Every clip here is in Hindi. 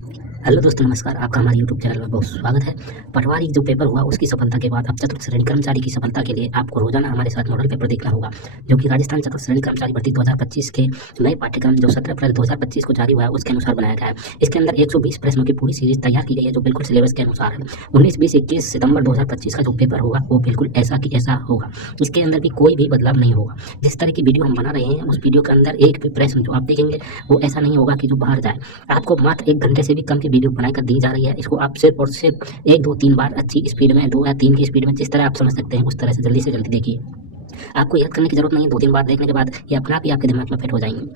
हेलो दोस्तों, नमस्कार। आपका हमारे यूट्यूब चैनल में बहुत स्वागत है। पटवारी जो पेपर हुआ उसकी सफलता के बाद अब चतुर्थ श्रेणी कर्मचारी की सफलता के लिए आपको रोजाना हमारे साथ मॉडल पेपर देखना होगा, जो कि राजस्थान चतुर्थ श्रेणी कर्मचारी भर्ती 2025 के नए पाठ्यक्रम जो 17 अप्रैल 2025 को जारी हुआ है उसके अनुसार बनाया गया है। इसके अंदर 120 प्रश्नों की पूरी सीरीज तैयार की गई है जो बिल्कुल सिलेबस के अनुसार है। 19-20-21 सितंबर 2025 का जो पेपर होगा वो बिल्कुल ऐसा कि ऐसा होगा। इसके अंदर भी कोई भी बदलाव नहीं होगा। जिस तरह की वीडियो हम बना रहे हैं उस वीडियो के अंदर एक भी प्रश्न जो आप देखेंगे वो ऐसा नहीं होगा कि जो बाहर जाए। आपको मात्र 1 घंटे से भी कम की वीडियो बनाकर दी जा रही है। इसको आप सिर्फ और सिर्फ 1, 2, 3 बार अच्छी स्पीड में 2 या 3 की स्पीड में जिस तरह आप समझ सकते हैं उस तरह से जल्दी देखिए। आपको याद करने की ज़रूरत नहीं है, 2-3 बार देखने के बाद ये अपने आप ही आपके दिमाग में फिट हो जाएँगी।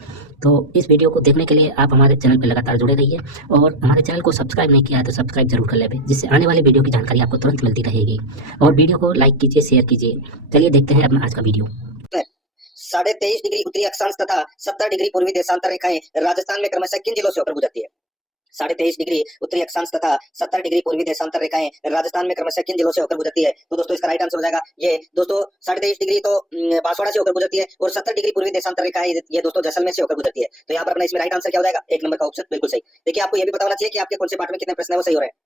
तो इस वीडियो को देखने के लिए आप हमारे चैनल पे लगातार जुड़े रहिए और हमारे चैनल को सब्सक्राइब नहीं किया है तो सब्सक्राइब ज़रूर कर लें, जिससे आने वाली वीडियो की जानकारी आपको तुरंत मिलती रहेगी। और वीडियो को लाइक कीजिए, शेयर कीजिए। चलिए देखते हैं अपना आज का वीडियो। 23.5 डिग्री उत्तरी अक्षांश तथा 70 डिग्री पूर्वी देशांतर रेखाएं राजस्थान में क्रमशः किन जिलों से होकर गुजरती है? 23.5 डिग्री उत्तरी अक्षांश तथा 70 डिग्री पूर्वी देशांतर रेखाएं राजस्थान में क्रमशः किन जिलों से होकर गुजरती है? तो दोस्तों इसका राइट आंसर हो जाएगा ये दोस्तों 23.5 डिग्री तो बांसवाड़ा से होकर गुजरती है और 70 डिग्री पूर्वी देशांतर रेखाएं ये दोस्तों जैसलमेर से होकर गुजरती है। तो यहाँ पर अपना इसमें राइट आंसर क्या हो जाएगा? 1 नंबर का ऑप्शन बिल्कुल सही। देखिए आपको यह भी पता होना चाहिए कि आपके कौन से पार्ट में कितने प्रश्न है वो सही हो रहे हैं।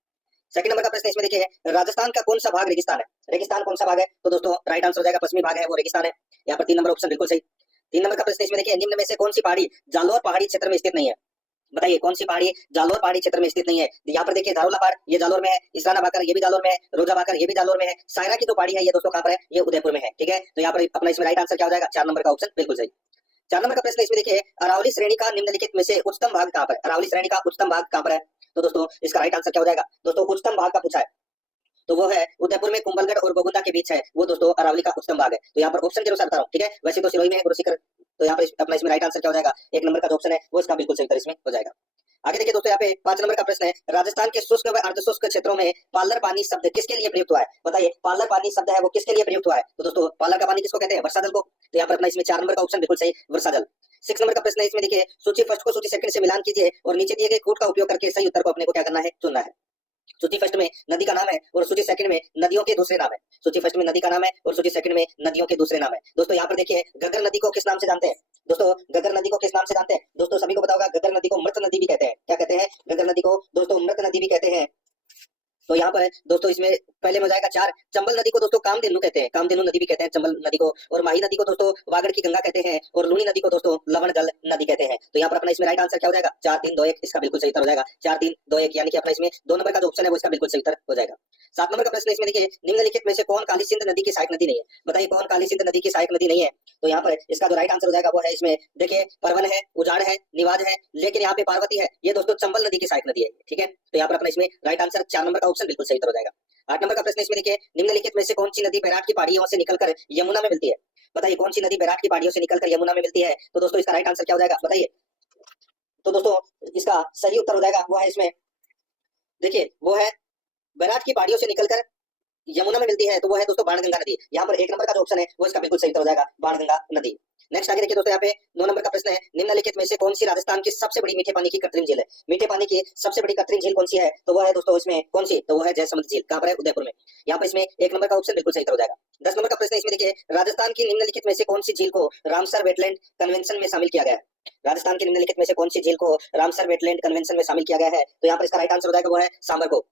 सेकंड नंबर का प्रश्न इसमें देखिए, राजस्थान का कौन सा भाग रेगिस्तान है? रेगिस्तान कौन सा भाग है? तो दोस्तों राइट आंसर हो जाएगा पश्चिमी भाग है वो रेगिस्तान है। यहाँ पर 3 नंबर ऑप्शन बिल्कुल सही। 3 नंबर का प्रश्न इसमें देखिए, निम्न में से कौन सी पहाड़ी जालोर पहाड़ी क्षेत्र में स्थित नहीं है? बताइए कौन सी पहाड़ी जालोर पहाड़ी क्षेत्र में स्थित नहीं है? यहाँ पर देखिए धारोला पहाड़ ये जालोर में है, इसराना बाकर ये भी जालोर में है, रोजा बाकर ये भी जालोर में है, सायरा की जो पहाड़ी है ये दोस्तों कहाँ पर है? ये उदयपुर में है। ठीक है, तो यहाँ पर अपना इसमें राइट आंसर क्या हो जाएगा? 4 नंबर का ऑप्शन बिल्कुल सही। 4 नंबर का प्रश्न इसमें देखिए, अरावली श्रेणी का निम्नलिखित में से उच्चतम भाग कहाँ पर है? अरावली श्रेणी का उच्चतम भाग कहाँ पर है? तो दोस्तों इसका राइट आंसर क्या हो जाएगा? दोस्तों उच्चतम भाग का पूछा है तो वो है उदयपुर में, कुंभलगढ़ और गोगुंदा के बीच है वो दोस्तों अरावली का उच्चतम भाग है। तो यहाँ पर ऑप्शन के अनुसार बता रहा हूँ, ठीक है। वैसे तो सिरोही में है गुरुशिखर, तो यहाँ पर अपना इसमें राइट आंसर क्या हो जाएगा? 1 नंबर का जो ऑप्शन है वो इसका बिल्कुल सही उत्तर इसमें हो जाएगा। आगे देखिए दोस्तों, यहाँ पे 5 नंबर का प्रश्न है, राजस्थान के शुष्क व अर्धशुष्क क्षेत्रों में पार्लर पानी शब्द किसके लिए प्रयुक्त हुआ है? बताइए पार्लर पानी शब्द है वो किसके लिए प्रयुक्त हुआ है? तो दोस्तों पार्लर का पानी किसको कहते हैं? वर्षा जल को। तो यहाँ पर अपना इसमें 4 नंबर का ऑप्शन बिल्कुल सही, वर्षा जल। 6 नंबर का प्रश्न है इसमें देखिए, सूची फर्स्ट को सूची सेकंड से मिलान कीजिए और नीचे दिए गए कोड का उपयोग करके सही उत्तर को अपने को क्या करना है? चुनना है। सूची फर्स्ट में नदी का नाम है और सूची सेकंड में नदियों के दूसरे नाम है। सूची फर्स्ट में नदी का नाम है और सूची सेकंड में नदियों के दूसरे नाम है। दोस्तों यहाँ पर देखिए, गगर नदी को किस नाम से जानते हैं? दोस्तों गगर नदी को किस नाम से जानते हैं? दोस्तों सभी को पता होगा, गगर नदी को मृत नदी भी कहते हैं। क्या कहते हैं? गगर नदी को दोस्तों मृत नदी भी कहते हैं। तो यहाँ पर दोस्तों इसमें पहले में हो जाएगा 4। चंबल नदी को दोस्तों कामधेनु कहते हैं, कामधेनु नदी भी कहते हैं चंबल नदी को। और माही नदी को दोस्तों वागड़ की गंगा कहते हैं और लूनी नदी को दोस्तों लवण जल नदी कहते हैं। तो यहाँ पर अपना इसमें राइट आंसर क्या हो जाएगा? 4, 3, 2, 1 इसका बिल्कुल सही उत्तर हो जाएगा। 4, 3, 2, 1 यानी कि अपना इसमें 2 नंबर का जो ऑप्शन है वो इसका बिल्कुल सही उत्तर हो जाएगा। 7 नंबर का प्रश्न इसमें देखिए, निम्नलिखित में से कौन काली सिंध नदी की सहायक नदी नहीं है? बताइए कौन काली सिंध नदी की सहायक नदी नहीं है? तो यहाँ पर इसका जो राइट आंसर हो जाएगा वो है इसमें देखिए, परवन है, उजाड़ है, निवाज है, लेकिन यहाँ पे पार्वती है, ये दोस्तों चंबल नदी की सहायक नदी है। ठीक है, तो यहाँ पर अपना इसमें राइट आंसर 4 नंबर का ऑप्शन बिल्कुल सही उत्तर हो जाएगा। 8 नंबर का प्रश्न इसमें देखिए, निम्नलिखित में से कौन सी नदी बैराट की पहाड़ियों से निकलकर यमुना में मिलती है? बताइए कौन सी नदी बैराट की पहाड़ियों से निकलकर यमुना में मिलती है? तो दोस्तों इसका राइट आंसर क्या हो जाएगा? बताइए। तो दोस्तों इसका सही उत्तर हो जाएगा वो है इसमें देखिए, वो है बैराट की पहाड़ियों से निकलकर यमुना में मिलती है तो वो है दोस्तों बाणगंगा नदी। यहाँ पर 1 नंबर का जो ऑप्शन है वो इसका बिल्कुल सही उत्तर हो जाएगा, बाणगंगा नदी। नेक्स्ट आगे देखिए दोस्तों, यहाँ पे 9 नंबर का प्रश्न है, निम्नलिखित में से कौन सी राजस्थान की सबसे बड़ी मीठे पानी की कृत्रिम झील है? मीठे पानी की सबसे बड़ी कृत्रिम झील कौन सी है? तो वो है दोस्तों इसमें कौन सी? तो वो है जयसमंद झील। कहाँ पर है? उदयपुर में। यहाँ पर इसमें 1 नंबर का ऑप्शन बिल्कुल सही उत्तर हो जाएगा। 10 नंबर का प्रश्न इसमें देखिए, राजस्थान की निम्नलिखित में से कौन सी झील को रामसर वेटलैंड कन्वेंशन में शामिल किया गया है? राजस्थान की निम्नलिखित में से कौन सी झील को रामसर वेटलैंड कन्वेंशन में शामिल किया गया है? तो यहाँ पर इसका राइट आंसर हो जाएगा वो है सांबर को।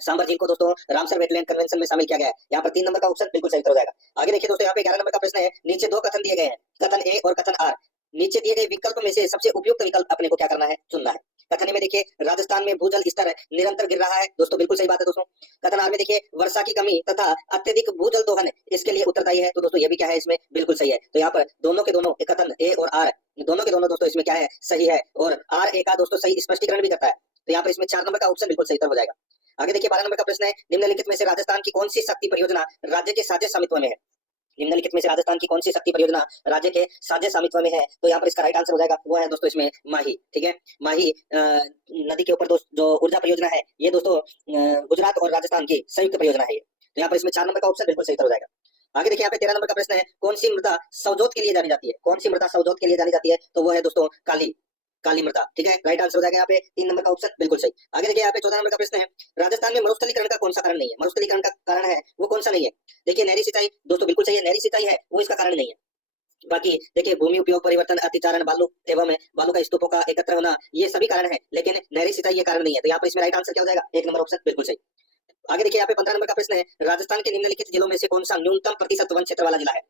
सांबर झील को दोस्तों रामसर वेटलैंड कन्वेंशन में शामिल किया गया है। यहाँ पर 3 नंबर का ऑप्शन बिल्कुल सही उत्तर हो जाएगा। आगे देखिए दोस्तों, यहाँ पे 11 नंबर का प्रश्न है, नीचे 2 कथन दिए गए हैं, कथन ए और कथन आर। नीचे दिए गए विकल्प में से सबसे उपयुक्त विकल्प अपने को क्या करना है? चुनना है। कथन ए में देखिए, राजस्थान में भूजल स्तर निरंतर गिर रहा है, दोस्तों बिल्कुल सही बात है दोस्तों। कथन आर में देखिए, वर्षा की कमी तथा अत्यधिक भूजल दोहन इसके लिए उत्तरदायी है, तो दोस्तों ये भी क्या है? इसमें बिल्कुल सही है। तो यहाँ पर दोनों के दोनों कथन ए और आर दोनों के दोनों दोस्तों इसमें क्या है? सही है। और आर ए का दोस्तों सही स्पष्टीकरण भी करता है। तो यहाँ पर इसमें 4 नंबर का ऑप्शन बिल्कुल सही उत्तर हो जाएगा। आगे देखिए 12 नंबर का प्रश्न है, निम्नलिखित में से राजस्थान की कौन सी शक्ति परियोजना राज्य के साझे स्वामित्व में है? निम्नलिखित में से राजस्थान की कौन सी शक्ति परियोजना राज्य के साझे स्वामित्व में है? तो यहाँ पर इसका राइट आंसर हो जाएगा वो है दोस्तों इसमें माही। ठीक है, माही नदी के ऊपर जो ऊर्जा परियोजना है ये दोस्तों गुजरात और राजस्थान की संयुक्त परियोजना है ये। तो यहाँ पर इसमें 4 नंबर का ऑप्शन बिल्कुल सही उत्तर हो जाएगा। आगे देखिए यहाँ पे 13 नंबर का प्रश्न है, कौन सी मृदा सवजोत के लिए जानी जाती है? कौन सी मृदा सवजोत के लिए जानी जाती है? तो वो है दोस्तों काली काली मृदा। ठीक है, राइट आंसर हो जाएगा यहाँ पे 3 नंबर का ऑप्शन बिल्कुल सही। आगे देखिए यहाँ पे 14 नंबर का प्रश्न है, राजस्थान में मरुस्थलीकरण का कौन सा कारण नहीं है? मरुस्थलीकरण का कारण है वो कौन सा नहीं है? देखिए नहरी सिंचाई, दोस्तों बिल्कुल सही है, नहरी सिंचाई है वो इसका कारण नहीं है। बाकी देखिए भूमि उपयोग परिवर्तन, अतिचारण, बालू एवं बालू का स्तूपों का एकत्र होना, ये सभी कारण है, लेकिन नहरी सिंचाई ये कारण नहीं है। तो यहाँ पर इसमें राइट आंसर क्या हो जाएगा? एक नंबर ऑप्शन बिल्कुल सही। आगे देखिए यहाँ पे 15 नंबर का प्रश्न है, राजस्थान के निम्नलिखित जिलों में से कौन सा न्यूनतम प्रतिशत वन क्षेत्र वाला जिला है?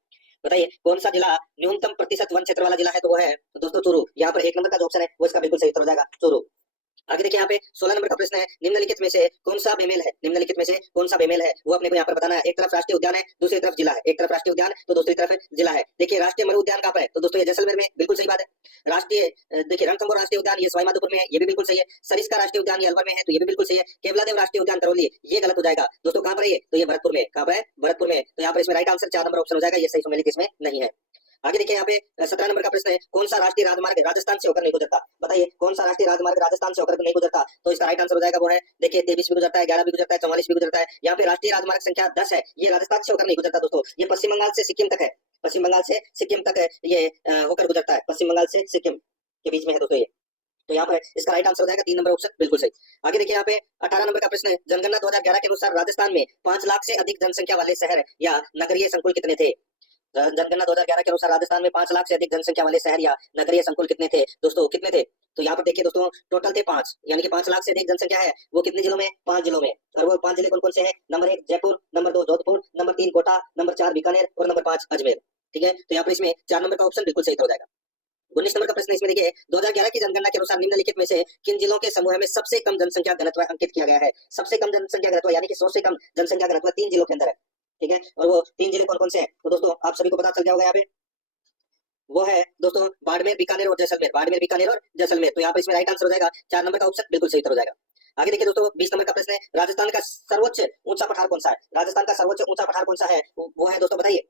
बताइए कौन सा जिला न्यूनतम प्रतिशत वन क्षेत्र वाला जिला है? तो वो है दोस्तों चूरू। यहाँ पर एक नंबर का जो ऑप्शन है वो इसका बिल्कुल सही उत्तर हो जाएगा, चूरू। आगे देखिए यहाँ पे 16 नंबर का प्रश्न है, निम्नलिखित में से कौन सा बेमेल है? निम्नलिखित में से कौन सा बेमेल है वो अपने को यहाँ पर बताना है। एक तरफ राष्ट्रीय उद्यान है, दूसरी तरफ जिला है। एक तरफ राष्ट्रीय उद्यान तो दूसरी तरफ जिला है। देखिए राष्ट्रीय मरु उद्यान कहाँ पर है? तो दोस्तों ये जैसलमेर में, बिल्कुल सही बात है। राष्ट्रीय देखिए रणथंभौर राष्ट्रीय उद्यान ये सवाई माधोपुर में है, ये भी बिल्कुल सही है। सरिस्का राष्ट्रीय उद्यान ये अलवर में है, तो ये भी बिल्कुल सही है। केवलादेव राष्ट्रीय उद्यान करौली, ये गलत हो जाएगा दोस्तों। कहाँ पर है ये? तो ये भरतपुर में। कहाँ पर है? भरतपुर में। तो यहाँ पर इसमें राइट आंसर 4 नंबर ऑप्शन हो जाएगा, ये सही सम्मिलित इसमें नहीं है। आगे देखिए यहाँ पे 17 नंबर का प्रश्न है, कौन सा राष्ट्रीय राजमार्ग राजस्थान से होकर नहीं गुजरता? बताइए कौन सा राष्ट्रीय राजमार्ग राजस्थान से होकर नहीं गुजरता? तो इसका राइट आंसर हो जाएगा वो है देखिए 23 भी गुजरता है, 11 भी गुजरता है, 44 भी गुजरता है। यहाँ पे राष्ट्रीय राजमार्ग संख्या 10 है, ये राजस्थान से होकर नहीं गुजरता दोस्तों। ये पश्चिम बंगाल से सिक्किम तक है, पश्चिम बंगाल से सिक्किम तक ये होकर गुजरता है, पश्चिम बंगाल से सिक्किम के बीच में है दोस्तों ये। तो यहाँ पर इसका राइट आंसर हो जाएगा 3 नंबर ऑप्शन बिल्कुल सही। आगे देखिए यहाँ पे 18 नंबर का प्रश्न है, जनगणना 2011 के अनुसार राजस्थान में 5 लाख से अधिक जनसंख्या वाले शहर या नगरीय संकुल कितने थे? जनगणना 2011 के अनुसार राजस्थान में 5 लाख से अधिक जनसंख्या वाले शहर या नगरीय संकुल कितने थे दोस्तों? कितने थे? तो यहाँ पर देखिए दोस्तों टोटल थे 5, यानी कि 5 लाख से अधिक जनसंख्या है वो कितने जिलों में? 5 जिलों में। और वो 5 जिले कौन कौन से हैं? Number 1 Jaipur, number 2 Jodhpur, number 3 Kota, number 4 Bikaner और नंबर 5 अजमेर। ठीक है, तो यहाँ पर इसमें 4 नंबर का ऑप्शन बिल्कुल सही हो जाएगा। 19 नंबर का प्रश्न इसमें देखिए, 2011 की जनगणना के अनुसार निम्नलिखित में से किन जिलों के समूह में सबसे कम जनसंख्या घनत्व अंकित किया गया है? सबसे कम जनसंख्या घनत्व यानी कि 100 से कम जनसंख्या घनत्व 3 जिलों के अंदर है। ठीक है, और वो 3 जिले कौन कौन से हैं? तो दोस्तों आप सभी को पता चल गया होगा यहाँ पे, वो है दोस्तों बाड़मेर, बीकानेर और जैसलमेर। बाड़मेर, बीकानेर और जैसलमेर। तो यहाँ पर इसमें राइट आंसर हो जाएगा 4 नंबर का ऑप्शन बिल्कुल सही उत्तर हो जाएगा। आगे देखिए दोस्तों 20 नंबर का प्रश्न है, राजस्थान का सर्वोच्च ऊंचा पठार कौन सा है? राजस्थान का सर्वोच्च ऊंचा पठार कौन सा है वो है दोस्तों बताइए।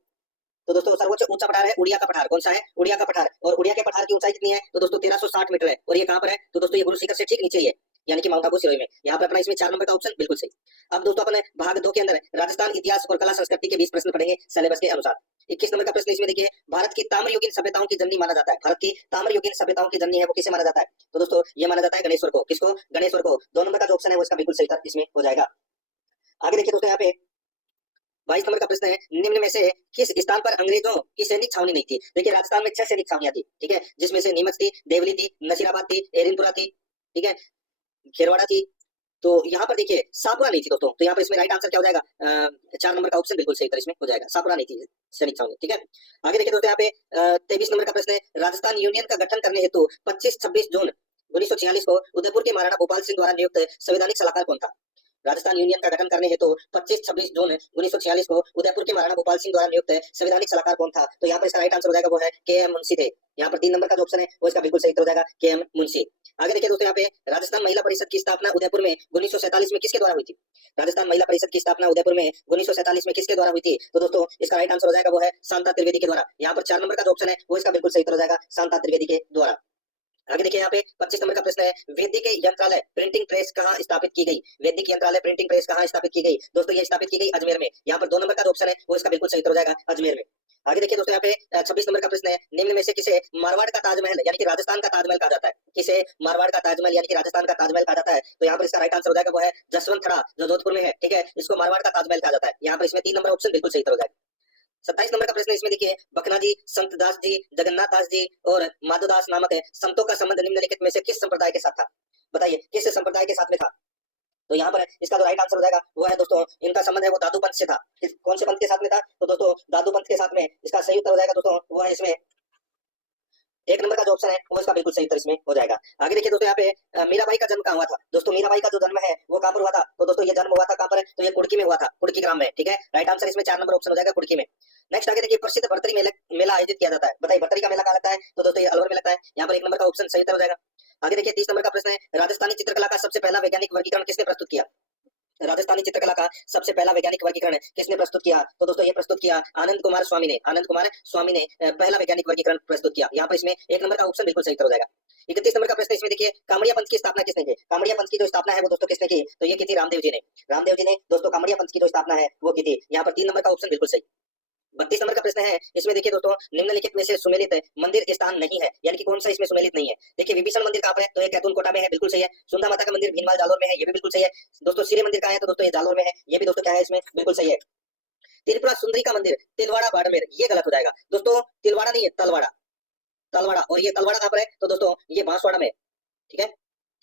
तो दोस्तों सर्वोच्च ऊंचा पठार है उड़िया का पठार। कौन सा है? उड़िया का पठार। और उड़िया के पठार की ऊंचाई कितनी है? तो दोस्तों 1360 मीटर है। और ये कहां पर है? तो दोस्तों ये गुरु शिखर से ठीक नीचे ही है, यानी कि माउंट आबू सिरोही में। यहाँ पर अपना इसमें 4 नंबर का ऑप्शन बिल्कुल सही। अब दोस्तों अपने भाग 2 के अंदर राजस्थान इतिहास और कला संस्कृति के 20 प्रश्न पढ़ेंगे सिलेबस के अनुसार। 21 नंबर का प्रश्न इसमें देखिए, भारत की ताम्रयुगीन सभ्यताओं की जननी माना जाता है। भारत की ताम्रयुगीन सभ्यताओं की जननी है वो किसे माना जाता है? तो दोस्तों ये माना जाता है गणेश्वर को। किसको? गणेश्वर को। 2 नंबर का जो ऑप्शन है वो इसका बिल्कुल सही उत्तर इसमें हो जाएगा। आगे देखिए दोस्तों यहाँ पे 22 नंबर का प्रश्न है, निम्न में से किस स्थान पर अंग्रेजों की सैनिक छावनी नहीं थी? देखिए राजस्थान में 6 सैनिक छावनियां थी, ठीक है, जिसमें से नीमच थी, देवली थी, नसीराबाद थी, एरिनपुरा थी, ठीक है, खेरवाड़ा थी। तो यहाँ पर देखिए सापुरा नहीं थी दोस्तों। तो यहाँ पर इसमें राइट आंसर क्या हो जाएगा? 4 नंबर का ऑप्शन बिल्कुल सही उत्तर इसमें हो जाएगा, सापुरा नहीं थी सैनिक छावनी। ठीक है, आगे देखिए दोस्तों यहाँ पे 23 नंबर का प्रश्न है, राजस्थान यूनियन का गठन करने हेतु 25-26 जून 1946 को उदयपुर के महाराणा भोपाल सिंह द्वारा नियुक्त संवैधानिक सलाहकार कौन था? राजस्थान यूनियन का गठन करने हेतु 25-26 जून 1946 को उदयपुर के महाराणा भोपाल सिंह द्वारा नियुक्त संवैधानिक सलाहकार कौन था? तो यहाँ पर इसका राइट आंसर हो जाएगा वो है के.एम. मुंशी थे। यहाँ पर 3 नंबर का जो ऑप्शन है वो इसका बिल्कुल सही उत्तर हो जाएगा, के.एम. मुंशी। आगे देखिए दोस्तों यहाँ पे राजस्थान महिला परिषद की स्थापना उदयपुर में 1947 में किसके द्वारा हुई थी? राजस्थान महिला परिषद की स्थापना उदयपुर में 1947 में किसके द्वारा हुई थी? तो दोस्तों इसका राइट आंसर हो जाएगा वो है शांता त्रिवेदी के द्वारा। यहाँ पर 4 नंबर का जो ऑप्शन है वो इसका बिल्कुल सही उत्तर हो जाएगा, शांता त्रिवेदी के द्वारा। आगे देखिए यहाँ पे 25 नंबर का प्रश्न है, वैदिक यंत्रालय प्रिंटिंग प्रेस कहाँ स्थापित की गई? वैदिक यंत्रालय प्रिंटिंग प्रेस कहाँ स्थापित की गई? दोस्तों ये स्थापित की गई अजमेर में। यहाँ पर 2 नंबर का जो ऑप्शन है वो इसका बिल्कुल सही उत्तर हो जाएगा, अजमेर में। आगे देखिए दोस्तों यहाँ पे 26 नंबर का प्रश्न है, निम्न में से किसे मारवाड़ का ताजमहल यानी कि राजस्थान का ताजमहल कहा जाता है? किसे मारवाड़ का ताजमहल यानी कि राजस्थान का ताजमहल कहा जाता है? तो यहाँ पर इसका राइट आंसर हो जाएगा वो है जसवंतथड़ा, जो जोधपुर में है। ठीक है, इसको मारवाड़ का ताजमहल कहा जाता है। यहाँ पर इसमें 3 नंबर ऑप्शन बिल्कुल सही उत्तर हो जाएगा। 27 नंबर का प्रश्न इसमें देखिए, बकना जी, संत दास जी, जगन्नाथ दास जी और माधोदास नामक संतों का संबंध निम्नलिखित में से किस संप्रदाय के साथ था? बताइए किस संप्रदाय के साथ में था? तो यहाँ पर इसका जो राइट आंसर हो जाएगा वो है दोस्तों, इनका संबंध है वो दादू पंथ से था। कौन से पंथ के साथ में था? तो दोस्तों दादू पंथ के साथ में। इसका सही उत्तर हो जाएगा दोस्तों वो है इसमें 1 नंबर का जो ऑप्शन है वो इसका बिल्कुल सही उत्तर इसमें हो जाएगा। आगे देखिए दोस्तों यहाँ पे मीराबाई का जन्म कहाँ हुआ था? दोस्तों मीराबाई का जो जन्म है वो कहाँ पर हुआ था? तो दोस्तों ये जन्म हुआ था कहाँ पर? तो ये कुड़की में हुआ था, कुड़की ग्राम में। ठीक है, राइट आंसर इसमें 4 नंबर ऑप्शन हो जाएगा, कुड़की में। नेक्स्ट आगे देखिए, प्रसिद्ध भर्तरी मेला आयोजित किया जाता है। बताइए भर्तरी का मेला कहाँ लगता है? तो दोस्तों ये अलवर में लगता है। यहाँ पर 1 नंबर का ऑप्शन सही उत्तर हो जाएगा। आगे देखिए 30 नंबर का प्रश्न है, राजस्थानी चित्रकला का सबसे पहला वैज्ञानिक वर्गीकरण किसने प्रस्तुत किया? राजस्थानी चित्रकला का सबसे पहला वैज्ञानिक वर्गीकरण किसने प्रस्तुत किया? तो दोस्तों ये प्रस्तुत किया आनंद कुमार स्वामी ने। आनंद कुमार स्वामी ने पहला वैज्ञानिक वर्गीकरण प्रस्तुत किया। यहाँ पर इसमें 1 नंबर का ऑप्शन बिल्कुल सही उत्तर हो जाएगा। 31 नंबर का प्रश्न इसमें देखिए, कामड़िया पंथ की स्थापना किसने की? कामड़िया पंथ की जो स्थापना है वो दोस्तों किसने की? तो ये की थी रामदेव जी ने। रामदेव जी ने दोस्तों कामड़िया पंथ की जो स्थापना है वो की थी। यहाँ पर 3 नंबर का ऑप्शन बिल्कुल सही। 32 नंबर का प्रश्न है, इसमें देखिए दोस्तों, निम्नलिखित में से सुमेलित मंदिर स्थान नहीं है, यानी कि कौन सा इसमें सुमेलित नहीं है? देखिए विभीषण मंदिर कहाँ पर है? तो ये कैथून कोटा में है, बिल्कुल सही है। सुंदर माता का मंदिर भीनमाल जालोर में है, ये भी बिल्कुल सही है। दोस्तों सूर्य मंदिर कहाँ है? तो दोस्तों ये जालोर में है, ये भी दोस्तों क्या है इसमें बिल्कुल सही है। त्रिपुरा सुंदरी का मंदिर तिलवाड़ा बाड़मेर, ये गलत हो जाएगा दोस्तों। तिलवाड़ा नहीं है, तलवाड़ा, तलवाड़ा। और ये तलवाड़ा कहाँ पर है? तो दोस्तों ये बांसवाड़ा में, ठीक है,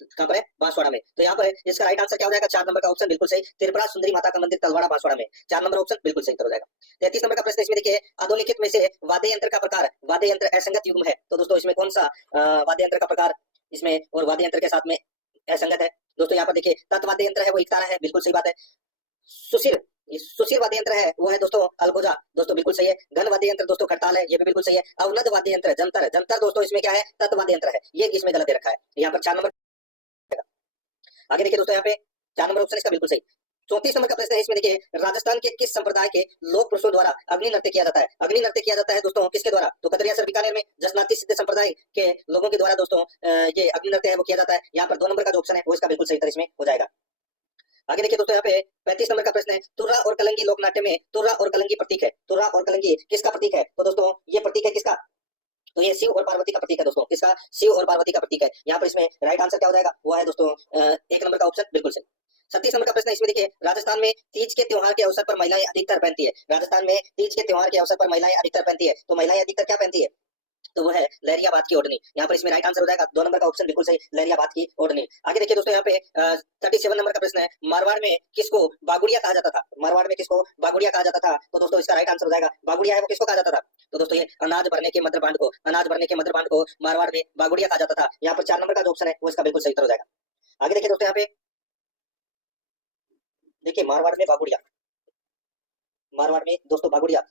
कहाँ पर है? बांसवाड़ा में। तो यहाँ पर इसका राइट आंसर क्या हो जाएगा? 4 नंबर का ऑप्शन बिल्कुल सही, त्रिपुरा सुंदरी माता का मंदिर तलवाड़ा बांसवाड़ा में। 4 नंबर ऑप्शन बिल्कुल सही हो जाएगा। 33 नंबर का प्रश्न इसमें देखिए, अधोलिखित में से वाद्य यंत्र का प्रकार, वाद्य यंत्र असंगत युग्म है, तो दोस्तों इसमें कौन सा वाद्य यंत्र का प्रकार इसमें और वाद्य यंत्र के साथ में असंगत है? दोस्तों यहाँ पर देखिए, तत्वाद्य यंत्र है वो एकतारा है, बिल्कुल सही बात है। सुशिर, सुशिर वाद्य यंत्र है वो है दोस्तों अलगोजा, दोस्तों बिल्कुल सही है। घन वाद्य यंत्र दोस्तों खड़ताल है, ये भी बिल्कुल सही है। अवनद वाद्य यंत्र जंतर, जंतर दोस्तों इसमें क्या है? तत्वाद्य यंत्र है, ये इसमें गलत दे रखा है। यहाँ पर 4 नंबर। आगे देखिए दोस्तों, यहाँ पे 4 नंबर ऑप्शन इसका बिल्कुल सही। 34 नंबर का प्रश्न है, इसमें देखिए, राजस्थान के किस संप्रदाय के लोक पुरुषों द्वारा अग्नि नृत्य किया जाता है? अग्नि नृत्य किया जाता है दोस्तों किसके द्वारा? तो कतरिया सर बीकानेर में जसनाती सिद्ध संप्रदाय के लोगों के द्वारा दोस्तों ये अग्नि नृत्य है वो किया जाता है। यहाँ पर 2 नंबर का जो ऑप्शन है वो इसका बिल्कुल सही उत्तर इसमें हो जाएगा। आगे देखिए दोस्तों, यहाँ पे 35 नंबर का प्रश्न है, तुर्रा और कलंगी लोक नाट्य में तुर्रा और कलंगी प्रतीक है, तुर्रा और कलंगी किसका प्रतीक है? तो दोस्तों ये प्रतीक है किसका? तो ये शिव और पार्वती का प्रतीक है दोस्तों, किसका? शिव और पार्वती का प्रतीक है। यहाँ पर इसमें राइट आंसर क्या हो जाएगा? वो है दोस्तों 1 नंबर का ऑप्शन बिल्कुल सही। 36 नंबर का प्रश्न इसमें देखिए, राजस्थान में तीज के त्योहार के अवसर पर महिलाएं अधिकतर पहनती है, राजस्थान में तीज के त्योहार के अवसर पर महिलाएं अधिकतर पहनती है, तो महिलाएं अधिकतर क्या पहनती है? तो वो है लहरियाबाद की ओढ़नी। यहाँ पर इसमें राइट आंसर हो जाएगा 2 नंबर का ऑप्शन बिल्कुल सही, लहरियाबाद की ओढ़नी। आगे देखिए दोस्तों, यहाँ पे 37 नंबर का प्रश्न है, मारवाड़ में किसको बागुड़िया कहा जाता था? मारवाड़ में किसको बागुड़िया कहा जाता था? तो दोस्तों इसका राइट आंसर हो जाएगा, बागुड़िया है वो किसको कहा जाता था? तो दोस्तों ये अनाज भरने के मध्यभांड को, अनाज भरने के मध्यभांड को मारवाड़ में बागुड़िया कहा जाता था। यहाँ पर 4 नंबर का जो ऑप्शन है वो इसका बिल्कुल सही उत्तर हो जाएगा। आगे देखिए दोस्तों, यहाँ पे देखिए, मारवाड़ में बागुड़िया, मारवाड़ में दोस्तों बागुड़िया,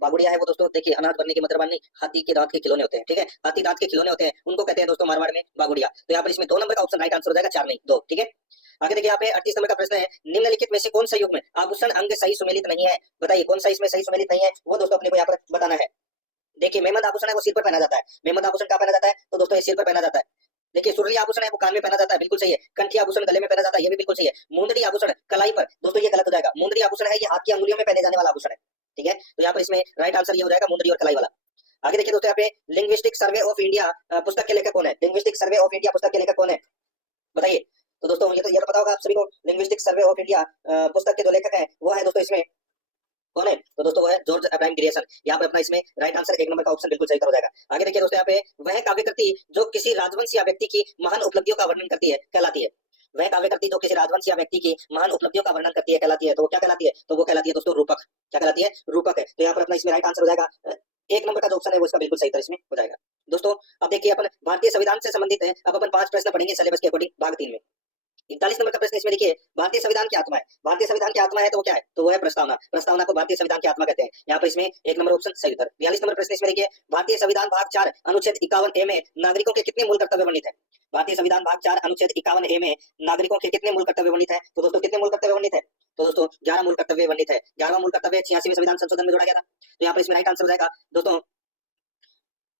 बागुड़िया है वो दोस्तों देखिए, अनाज भरने के मतलब नहीं, हाथी के दांत के खिलौने होते हैं, ठीक है, हाथी दांत के खिलौने होते हैं, उनको कहते हैं दोस्तों मारवाड़ में बागुड़िया। तो यहाँ पर इसमें 2 नंबर का ऑप्शन राइट आंसर हो जाएगा, 4 नहीं 2, ठीक है। आगे देखिए, यहाँ पे 38 नंबर का प्रश्न है, निम्नलिखित में से कौन सा युग्म आभूषण अंग सही सुमेलित नहीं है? बताइए कौन सा इसमें सही सुमेलित नहीं है, वो दोस्तों अपने को यहाँ पर बताना है। देखिए, मेहमद आभूषण है वो सिर पर पहना जाता है, मेहमद आभूषण कहाँ पहना जाता है? तो दोस्तों ये सिर पर पहना जाता है। देखिए, सुरली आभूषण है वो कान में पहना जाता है, बिल्कुल सही है। कंठी आभूषण गले में पहना जाता है, ये भी बिल्कुल सही है। मुंदरी आभूषण कलाई पर, दोस्तों ये गलत हो जाएगा। मुंदरी आभूषण है ये हाथ की अंगुलियों में पहने जाने वाला आभूषण है, ठीक है। तो यहाँ पर इसमें राइट आंसर ये हो जाएगा मुंदरी और कलाई वाला। आगे देखिए दोस्तों, यहाँ पे लिंग्विस्टिक सर्वे ऑफ इंडिया पुस्तक के लेखक कौन है? लिंग्विस्टिक सर्वे ऑफ इंडिया पुस्तक के लेखक कौन है? बताइए। तो दोस्तों ये तो पता होगा आप सभी को, लिंग्विस्टिक सर्वे ऑफ इंडिया पुस्तक के जो लेखक है वो है दोस्तों इसमें कौन है? तो दोस्तों वो है जॉर्ज अब्राहम ग्रियर्सन। यहाँ पर अपना इसमें राइट आंसर 1 नंबर का ऑप्शन बिल्कुल सही हो जाएगा। आगे देखिए दोस्तों, यहाँ पे वह काव्यकृति जो किसी राजवंश या व्यक्ति की महान उपलब्धियों का वर्णन करती है कहलाती है। वह काव्यकृति जो किसी राजवंश या व्यक्ति की महान उपलब्धियों का वर्णन करती है कहलाती है, तो वो क्या कहलाती है? तो वो कहलाती है दोस्तों रूपक। क्या कहलाती है? रूपक है। तो यहाँ पर अपना इसमें राइट आंसर हो जाएगा 1 नंबर का जो ऑप्शन है वो इसका बिल्कुल सही इसमें हो जाएगा। दोस्तों अब देखिए, अपन भारतीय संविधान से संबंधित है, अब अपन 5 प्रश्न पढ़ेंगे सिलेबस के अकॉर्डिंग भाग 3 में। 41 नंबर का प्रश्न इसमें देखिए, भारतीय संविधान की आत्मा है, भारतीय संविधान की आत्मा है तो वो क्या है? तो वो है प्रस्तावना, प्रस्तावना को भारतीय संविधान की आत्मा कहते हैं। यहाँ पर इसमें 1 नंबर ऑप्शन सही उत्तर। 42 नंबर प्रश्न इसमें देखिए, भारतीय संविधान भाग 4 अनुच्छेद 51A में नागरिकों के कितने मूल कर्तव्य वर्णित है? भारतीय संविधान भाग 4 अनुच्छेद 51A में नागरिकों के कितने मूल कर्तव्य वर्णित है? तो दोस्तों कितने मूल कर्तव्य वर्णित है? तो दोस्तों 11 मूल कर्तव्य वर्णित है। 11वां मूल कर्तव्य 86वें संविधान संशोधन में जोड़ा गया था। तो यहाँ पर इसमें राइट आंसर हो जाएगा दोस्तों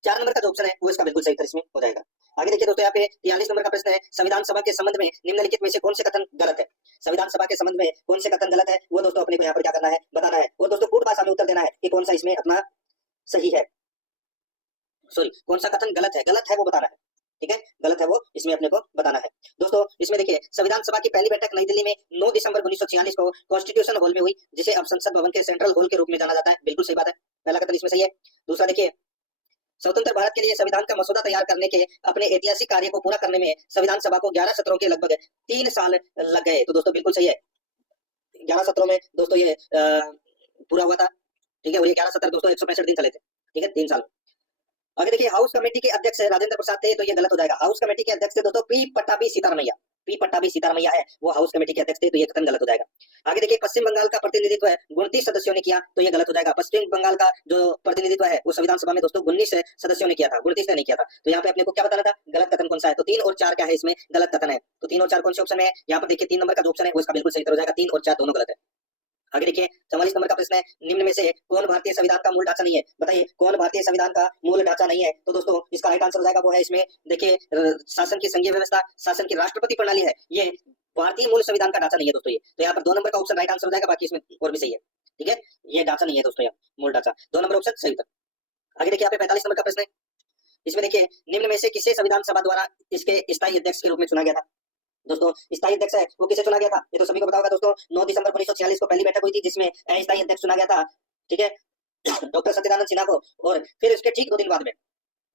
4 नंबर का जो ऑप्शन है वो इसका बिल्कुल सही उत्तर इसमें हो जाएगा। आगे देखिए दोस्तों, यहाँ पे 43 नंबर का प्रश्न है, संविधान सभा के संबंध में निम्नलिखित में से कौन से कथन गलत है? संविधान सभा के संबंध में कौन से कथन गलत है वो दोस्तों अपने को यहाँ पर क्या करना है? बताना है। और दोस्तों कूट भाषा में उत्तर देना है कि कौन सा इसमें अपना सही है, सॉरी कौन सा कथन गलत है वो बताना है, ठीक है, गलत है वो इसमें अपने को बताना है। दोस्तों इसमें देखिए, संविधान सभा की पहली बैठक नई दिल्ली में 9 दिसंबर 1946 को कॉन्स्टिट्यूशन हॉल में हुई, जिसे अब संसद भवन के सेंट्रल हॉल के रूप में जाना जाता है, बिल्कुल सही बात है, पहला कथन इसमें सही है। दूसरा देखिए, स्वतंत्र भारत के लिए संविधान का मसौदा तैयार करने के अपने ऐतिहासिक कार्य को पूरा करने में संविधान सभा को 11 सत्रों के लगभग 3 साल लग गए, तो दोस्तों बिल्कुल सही है। 11 सत्रों में दोस्तों ये पूरा हुआ था, ठीक है, और ये 11 सत्र दोस्तों 165 दिन चले थे, ठीक है, 3 साल। आगे देखिए, हाउस कमेटी के अध्यक्ष राजेंद्र प्रसाद थे, तो ये गलत हो जाएगा। हाउस कमेटी के अध्यक्ष थे दोस्तों पी पट्टाभी सीतारमैया, पी पट्टाभी सीतारमैया है वो हाउस कमेटी के अध्यक्ष थे, तो ये कथन गलत हो जाएगा। आगे देखिए, पश्चिम बंगाल का प्रतिनिधित्व 29 सदस्यों ने किया, तो ये गलत हो जाएगा। पश्चिम बंगाल का जो प्रतिनिधित्व है वो संविधान सभा में दोस्तों 19 सदस्यों ने किया था, 29 ने नहीं किया था। तो यहाँ पे अपने को क्या बताना था? गलत कथन कौन सा है? तो 3 और 4 क्या है इसमें? गलत कथन है। तो 3 और 4 कौन से ऑप्शन है? यहाँ पर देखिए 3 नंबर का जो ऑप्शन है वो इसका बिल्कुल सही हो जाएगा, 3 और 4 दोनों गलत है। आगे देखिए, 44 नंबर का प्रश्न है, निम्न में से कौन भारतीय संविधान का मूल ढांचा नहीं है? बताइए कौन भारतीय संविधान का मूल ढांचा नहीं है? तो दोस्तों इसका राइट आंसर हो जाएगा वो है इसमें देखिए, शासन की संघीय व्यवस्था, शासन की राष्ट्रपति प्रणाली है, ये भारतीय मूल संविधान का ढांचा नहीं है दोस्तों ये। तो यहाँ पर 2 नंबर का ऑप्शन राइट आंसर हो जाएगा, बाकी इसमें और भी सही है, ठीक है, ये ढांचा नहीं है दोस्तों, यहाँ मूल ढांचा 2 नंबर ऑप्शन सही था। आगे देखिए, यहाँ पे 45 नंबर का प्रश्न है, इसमें देखिए, निम्न में से किसे संविधान सभा द्वारा इसके स्थायी अध्यक्ष के रूप में चुना गया था? दोस्तों स्थायी अध्यक्ष है वो किसे चुना गया था, ये तो सभी को पता होगा दोस्तों। 9 दिसंबर 1946 को पहली बैठक हुई थी जिसमें अस्थायी अध्यक्ष चुना गया था, ठीक है, डॉक्टर सत्यनारायण सिन्हा को। और फिर उसके ठीक 2 दिन बाद में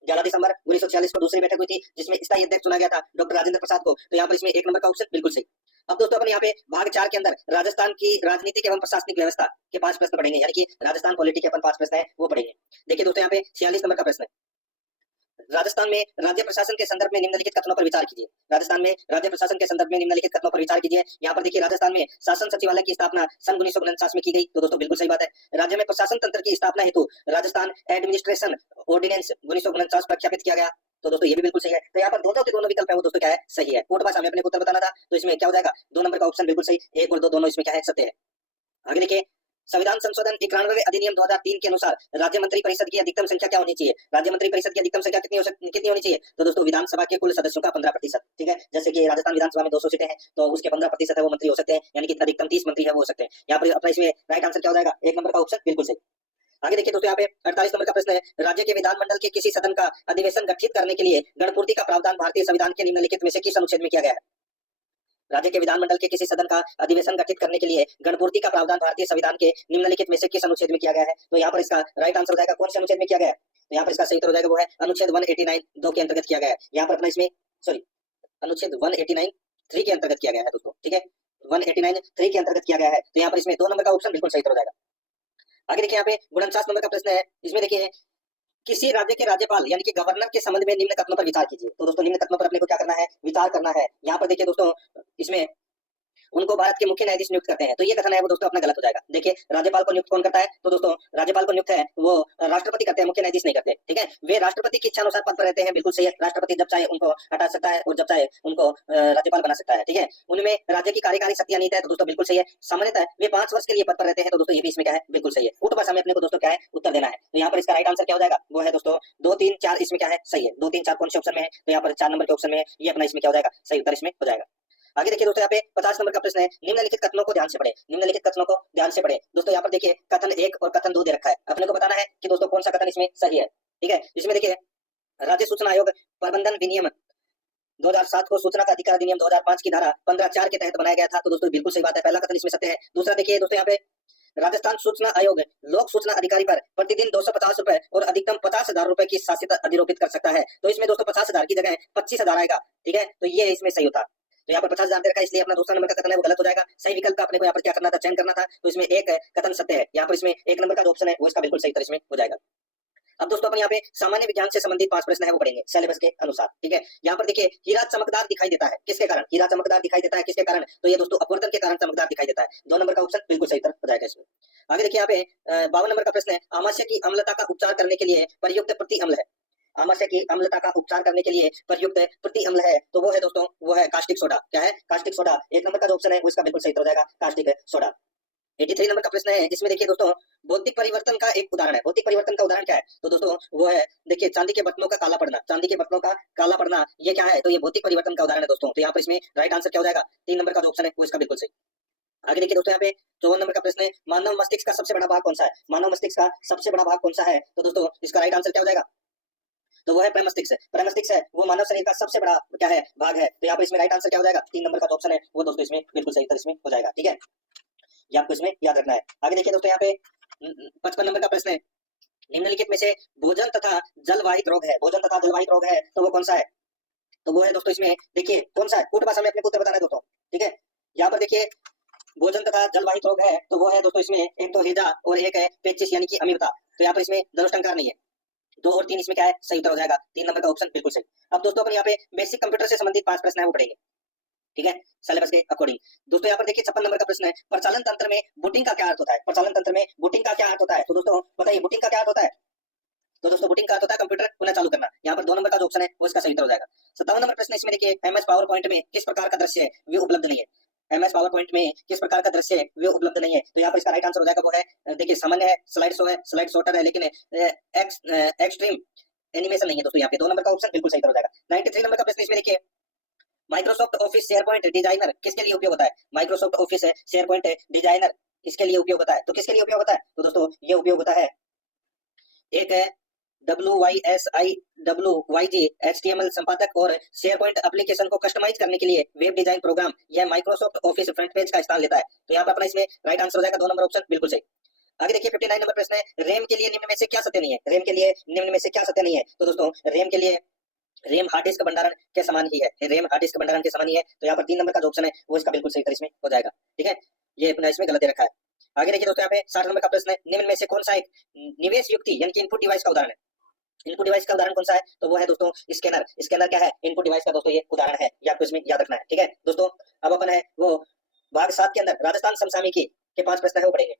11 दिसंबर 1946 को दूसरी बैठक हुई थी जिसमें स्थायी अध्यक्ष चुना गया था डॉक्टर राजेंद्र प्रसाद को। तो यहाँ पर इसमें 1 नंबर का ऑप्शन बिल्कुल सही। अब दोस्तों अपन यहाँ पे भाग 4 के अंदर राजस्थान की राजनीतिक एवं प्रशासनिक व्यवस्था के 5 प्रश्न पढ़ेंगे, यानी कि राजस्थान पॉलिटी के अपन 5 प्रश्न है वो पढ़ेंगे। देखिए दोस्तों यहाँ पे 46 नंबर का प्रश्न है, राजस्थान में राज्य प्रशासन के संदर्भ में निम्नलिखित कथनों पर विचार कीजिए। राजस्थान में राज्य प्रशासन के संदर्भ में निम्नलिखित कथनों पर विचार कीजिए। यहाँ पर देखिए राजस्थान में शासन सचिवालय की स्थापना सन 1949 में की गई, तो दोस्तों बिल्कुल सही बात है। राज्य में प्रशासन तंत्र की स्थापना हेतु राजस्थान एडमिनिस्ट्रेशन ऑर्डिनेंस 1949 प्रख्यापित किया गया, तो दोस्तों ये भी बिल्कुल सही है। तो यहाँ पर दोनों के दोनों विकल्प है वो दोस्तों क्या है, सही है। कोर्ट भाषा में अपने को उत्तर बताना था, तो इसमें क्या हो जाएगा, 2 नंबर का ऑप्शन बिल्कुल सही, 1 और 2 दोनों इसमें क्या है, सत्य है। आगे देखिए संविधान संशोधन 91वें अधिनियम 2003 के अनुसार राज्य मंत्री परिषद की अधिकतम संख्या क्या होनी चाहिए। राज्य मंत्री परिषद की अधिकतम संख्या कितनी होनी चाहिए, तो दोस्तों विधानसभा के कुल सदस्यों का 15%, ठीक है। जैसे कि राजस्थान विधानसभा में 200 सीटें हैं तो उसके 15% है वो मंत्री हो सकते हैं, यानी कि अधिकतम 30 मंत्री है वो हो सकते हैं। यहाँ पर अपना इसमें राइट आंसर क्या हो जाएगा, 1 नंबर का ऑप्शन बिल्कुल सही। आगे देखिए दोस्तों यहाँ पे 48 नंबर का प्रश्न है, राज्य के विधानमंडल के किसी सदन का अधिवेशन गठित करने के लिए गणपूर्ति का प्रावधान भारतीय संविधान के निम्नलिखित में से किस अनुच्छेद में किया गया है। राज्य के विधानमंडल के किसी सदन का अधिवेशन गठित करने के लिए गणपूर्ति का प्रावधान भारतीय संविधान के निम्नलिखित में से किस अनुच्छेद में किया गया है। तो यहाँ पर इसका राइट आंसर हो जाएगा कौन से अनुच्छेद में किया गया है, तो यहाँ पर इसका सही उत्तर हो जाएगा वो है अनुच्छेद 189 2 के अंतर्गत किया गया है। यहाँ पर अपना इसमें अनुच्छेद 189 3 के अंतर्गत किया गया है दोस्तों, ठीक है, 189 3 के अंतर्गत किया गया है। तो यहाँ पर इसमें 2 नंबर का ऑप्शन बिल्कुल सही उत्तर हो जाएगा। आगे देखिए यहाँ पे 49 नंबर का प्रश्न है, इसमें देखिए किसी राज्य के राज्यपाल यानी कि गवर्नर के संबंध में निम्न कथनों पर विचार कीजिए। तो दोस्तों निम्न कथनों पर अपने को क्या करना है, विचार करना है। यहाँ पर देखिए दोस्तों इसमें उनको भारत के मुख्य न्यायाधीश नियुक्त करते हैं, तो ये कथन है वो दोस्तों अपना गलत हो जाएगा। देखिए राज्यपाल को नियुक्त कौन करता है, तो दोस्तों राज्यपाल को नियुक्त है वो राष्ट्रपति करते हैं, मुख्य न्यायाधीश नहीं करते, ठीक है। वे राष्ट्रपति की इच्छा अनुसार पद पर रहते हैं, बिल्कुल सही है। राष्ट्रपति जब चाहे उनको हटा सकता है और जब चाहे उनको राज्यपाल बना सकता है, ठीक है। उनमें राज्य की कार्यकारी शक्तियां नहीं है, तो दोस्तों बिल्कुल सही है। सामान्यतः वे 5 वर्ष के लिए पद पर रहते हैं, तो दोस्तों ये भी इसमें क्या है, बिल्कुल सही है। कूट भाषा में अपने को दोस्तों क्या है, उत्तर देना है। तो यहाँ पर इसका राइट आंसर क्या हो जाएगा, वो है दोस्तों 2 3 4 इसमें क्या है, सही है। 2 3 4 कौन से ऑप्शन में है, तो यहाँ पर 4 नंबर के ऑप्शन में ये अपना इसमें क्या हो जाएगा, सही उत्तर इसमें हो जाएगा। आगे देखिए दोस्तों यहाँ पे 50 नंबर का प्रश्न है, निम्नलिखित कथनों को ध्यान से पढ़े। निम्नलिखित कथनों को ध्यान से पढ़े दोस्तों। यहाँ पर देखिए कथन 1 और कथन 2 दे रखा है, अपने को बताना है कि दोस्तों कौन सा कथन इसमें सही है, ठीक है। इसमें देखिए राज्य सूचना आयोग प्रबंधन विनियम 2007 को सूचना का अधिकार अधिनियम 2005 की धारा 15(4) के तहत बनाया गया था, तो दोस्तों बिल्कुल सही बात है, पहला कथन इसमें सत्य है। दूसरा देखिए दोस्तों यहाँ पे राजस्थान सूचना आयोग लोक सूचना अधिकारी पर प्रतिदिन 250 रुपए और अधिकतम 50,000 रुपए की शासित अधिरोपित कर सकता है। तो इसमें दोस्तों 50,000 की जगह 25,000 आएगा, ठीक है। तो ये इसमें सही होता, तो यहाँ पर 50,000 दे रखा है, इसलिए अपना दूसरा नंबर का कथन है वो गलत हो जाएगा। सही विकल्प का अपने को यहाँ पर क्या करना था, चयन करना था। तो इसमें एक कथन सत्य है, यहाँ पर इसमें 1 नंबर का जो ऑप्शन है वो इसका बिल्कुल सही उत्तर इसमें हो जाएगा। अब दोस्तों अपन यहाँ पे सामान्य विज्ञान से संबंधित 5 प्रश्न है वो पढ़ेंगे सिलेबस के अनुसार, ठीक है। यहाँ पर देखिए हीरा चमकदार दिखाई देता है किसके कारण, हीरा चमकदार दिखाई देता है किसके कारण, तो ये दोस्तों अपवर्तन के कारण चमकदार दिखाई देता है। 2 नंबर का ऑप्शन बिल्कुल सही उत्तर हो जाएगा इसमें। आगे देखिए यहाँ पे 52 नंबर का प्रश्न है, आमाशय की अम्लता का उपचार करने के लिए प्रयुक्त प्रति अम्ल है। आमाशय की अम्लता का उपचार करने के लिए प्रयुक्त प्रति अम्ल है, तो वो है दोस्तों वो है कास्टिक सोडा। क्या है, कास्टिक सोडा। 1 नंबर का जो ऑप्शन है वो इसका बिल्कुल सही उत्तर हो जाएगा, कास्टिक सोडा। 83 नंबर का प्रश्न है, इसमें देखिए दोस्तों भौतिक परिवर्तन का एक उदाहरण है। भौतिक परिवर्तन का उदाहरण क्या है, तो दोस्तों वो है देखिए चांदी के बर्तनों का काला पड़ना। चांदी के बर्तनों का काला पड़ना ये क्या है, तो ये भौतिक परिवर्तन का उदाहरण है दोस्तों। तो यहाँ पर इसमें राइट आंसर क्या हो जाएगा, 3 नंबर का जो ऑप्शन है वो इसका बिल्कुल सही। आगे देखिए दोस्तों यहाँ पे 54 नंबर का प्रश्न है, मानव मस्तिष्क का सबसे बड़ा भाग कौन सा है। मानव मस्तिष्क का सबसे बड़ा भाग कौन सा है, तो दोस्तों इसका राइट आंसर क्या हो जाएगा, तो वो है प्रमस्तिष्क है। प्रमस्तिष्क है वो मानव शरीर का सबसे बड़ा क्या है, भाग है। तो यहाँ पर इसमें राइट आंसर क्या हो जाएगा, 3 नंबर का जो ऑप्शन है वो दोस्तों इसमें बिल्कुल सही उत्तर इसमें हो जाएगा, ठीक है। ये आपको इसमें याद रखना है। आगे देखिए दोस्तों यहाँ पे 55 नंबर का प्रश्न है, निम्नलिखित में से भोजन तथा जलवाहित रोग है। भोजन तथा जलवाहित रोग है तो वो कौन सा है, तो वो है दोस्तों इसमें देखिए कौन सा है, कूट भाषा में अपने को उत्तर बताना है दोस्तों, ठीक है। यहाँ पर देखिए भोजन तथा जलवाहित रोग है तो वो है दोस्तों इसमें एक तो हैजा और एक है पेचिस यानी कि अमीबता। तो यहाँ पर इसमें धनुष्टंकार नहीं है। 2 और 3 इसमें क्या है, सही उत्तर हो जाएगा। 3 नंबर का ऑप्शन बिल्कुल सही। अब दोस्तों अपन यहाँ पे बेसिक कंप्यूटर से संबंधित 5 प्रश्न है वो पढ़ेंगे, ठीक है, सिलेबस के अकॉर्डिंग। दोस्तों यहाँ पर देखिए 56 नंबर का प्रश्न है, प्रचालन तंत्र में बूटिंग का क्या अर्थ होता है। प्रचालन तंत्र में बूटिंग का क्या अर्थ होता है, तो दोस्तों बताइए बूटिंग का क्या अर्थ होता है, तो दोस्तों बूटिंग का अर्थ होता है कंप्यूटर पुनः चालू करना। यहाँ पर 2 नंबर का जो ऑप्शन है वो इसका सही उत्तर हो जाएगा। 57 नंबर प्रश्न इसमें देखिए एमएस पावर पॉइंट में किस प्रकार का दृश्य है वे उपलब्ध नहीं है। एमएस पावर पॉइंट में किस प्रकार का दृश्य है वे उपलब्ध नहीं है, तो यहाँ पर इसका राइट आंसर हो जाएगा वो है देखिए सामान्य है, स्लाइड शो है, स्लाइड शॉटर है, लेकिन एक्सट्रीम एनिमेशन नहीं है दोस्तों। यहाँ पे 2 नंबर का ऑप्शन बिल्कुल सही उत्तर हो जाएगा। 93 नंबर का प्रश्न इसमें देखिए Microsoft office share point designer किसके लिए उपयोग होता है। Microsoft office share point designer इसके लिए उपयोग होता है, तो किसके लिए उपयोग होता है, तो दोस्तों ये उपयोग होता है एक WYSIWYG HTML संपादक और शेयरपॉइंट एप्लीकेशन को कस्टमाइज करने के लिए वेब डिजाइन प्रोग्राम यह माइक्रोसॉफ्ट ऑफिस फ्रंट पेज का स्थान लेता है। तो यहाँ पर अपना इसमें राइट आंसर हो जाएगा 2 नंबर ऑप्शन बिल्कुल सही। आगे देखिए 59 नंबर प्रश्न है, रैम के लिए निम्न में से क्या सत्य नहीं है? रैम के लिए निम्न में से क्या सत्य नहीं है? तो दोस्तों रैम के लिए रैम हार्ड डिस्क भंडारण के समान ही है, रैम हार्ड डिस्क भंडारण के समान ही है। तो यहाँ पर 3 नंबर का जो ऑप्शन है वो इसका बिल्कुल सही उत्तर इसमें हो जाएगा। ठीक है, ये अपना इसमें गलत दे रखा है। आगे देखिए दोस्तों यहाँ पे 60 नंबर का प्रश्न है, निम्न में से कौन सा एक निवेश युक्ति यानी कि इनपुट डिवाइस का उदाहरण है? इनपुट डिवाइस का उदाहरण कौन सा है? तो वो है दोस्तों स्कैनर। स्कैनर क्या है? इनपुट डिवाइस का दोस्तों ये उदाहरण है, ये आपको इसमें याद रखना है। ठीक है दोस्तों, अब अपन है वो भाग 7 के अंदर राजस्थान समसामयिकी के 5 प्रश्न है वो पढ़ेंगे।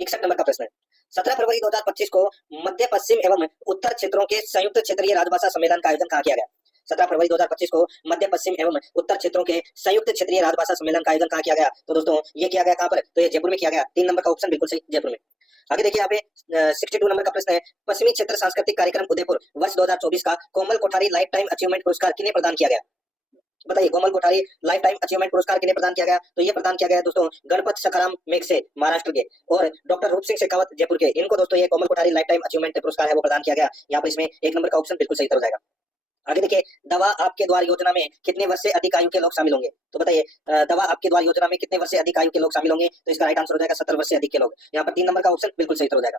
61 नंबर का प्रश्न है, 17 फरवरी 2025 को मध्य पश्चिम एवं उत्तर क्षेत्रों के संयुक्त क्षेत्रीय राजभाषा सम्मेलन का आयोजन कहाँ किया गया? 17 फरवरी 2025 को मध्य पश्चिम एवं उत्तर क्षेत्रों के संयुक्त क्षेत्रीय राजभाषा सम्मेलन का आयोजन कहाँ किया गया? तो दोस्तों ये किया गया कहाँ पर? तो ये जयपुर में किया गया। 3 नंबर का ऑप्शन बिल्कुल सही, जयपुर में। आगे देखिए यहाँ पे 62 नंबर का प्रश्न है, पश्चिमी क्षेत्र सांस्कृतिक कार्यक्रम उदयपुर वर्ष 2024 का कोमल कोठारी लाइफ टाइम अचीवमेंट पुरस्कार किन्हें प्रदान किया गया? बताइए, कोमल कोठारी लाइफ टाइम अचीवमेंट पुरस्कार किन्हें प्रदान किया गया? तो ये प्रदान किया गया दोस्तों गणपत सखाराम मेघसे महाराष्ट्र के और डॉक्टर रूप सिंह शेखावत जयपुर के। इनको दोस्तों ये कोमल कोठारी लाइफ टाइम अचीवमेंट पुरस्कार है वो प्रदान किया गया। यहाँ पर इसमें 1 नंबर का ऑप्शन बिल्कुल सही हो जाएगा। आगे देखिए, दवा आपके द्वार योजना में कितने वर्ष से अधिक आयु के लोग शामिल होंगे? तो बताइए, दवा आपके द्वार योजना में कितने वर्ष से अधिक आयु के लोग शामिल होंगे? तो इसका राइट आंसर हो जाएगा 70 वर्ष से अधिक के लोग। यहाँ पर 3 नंबर का ऑप्शन बिल्कुल सही हो जाएगा।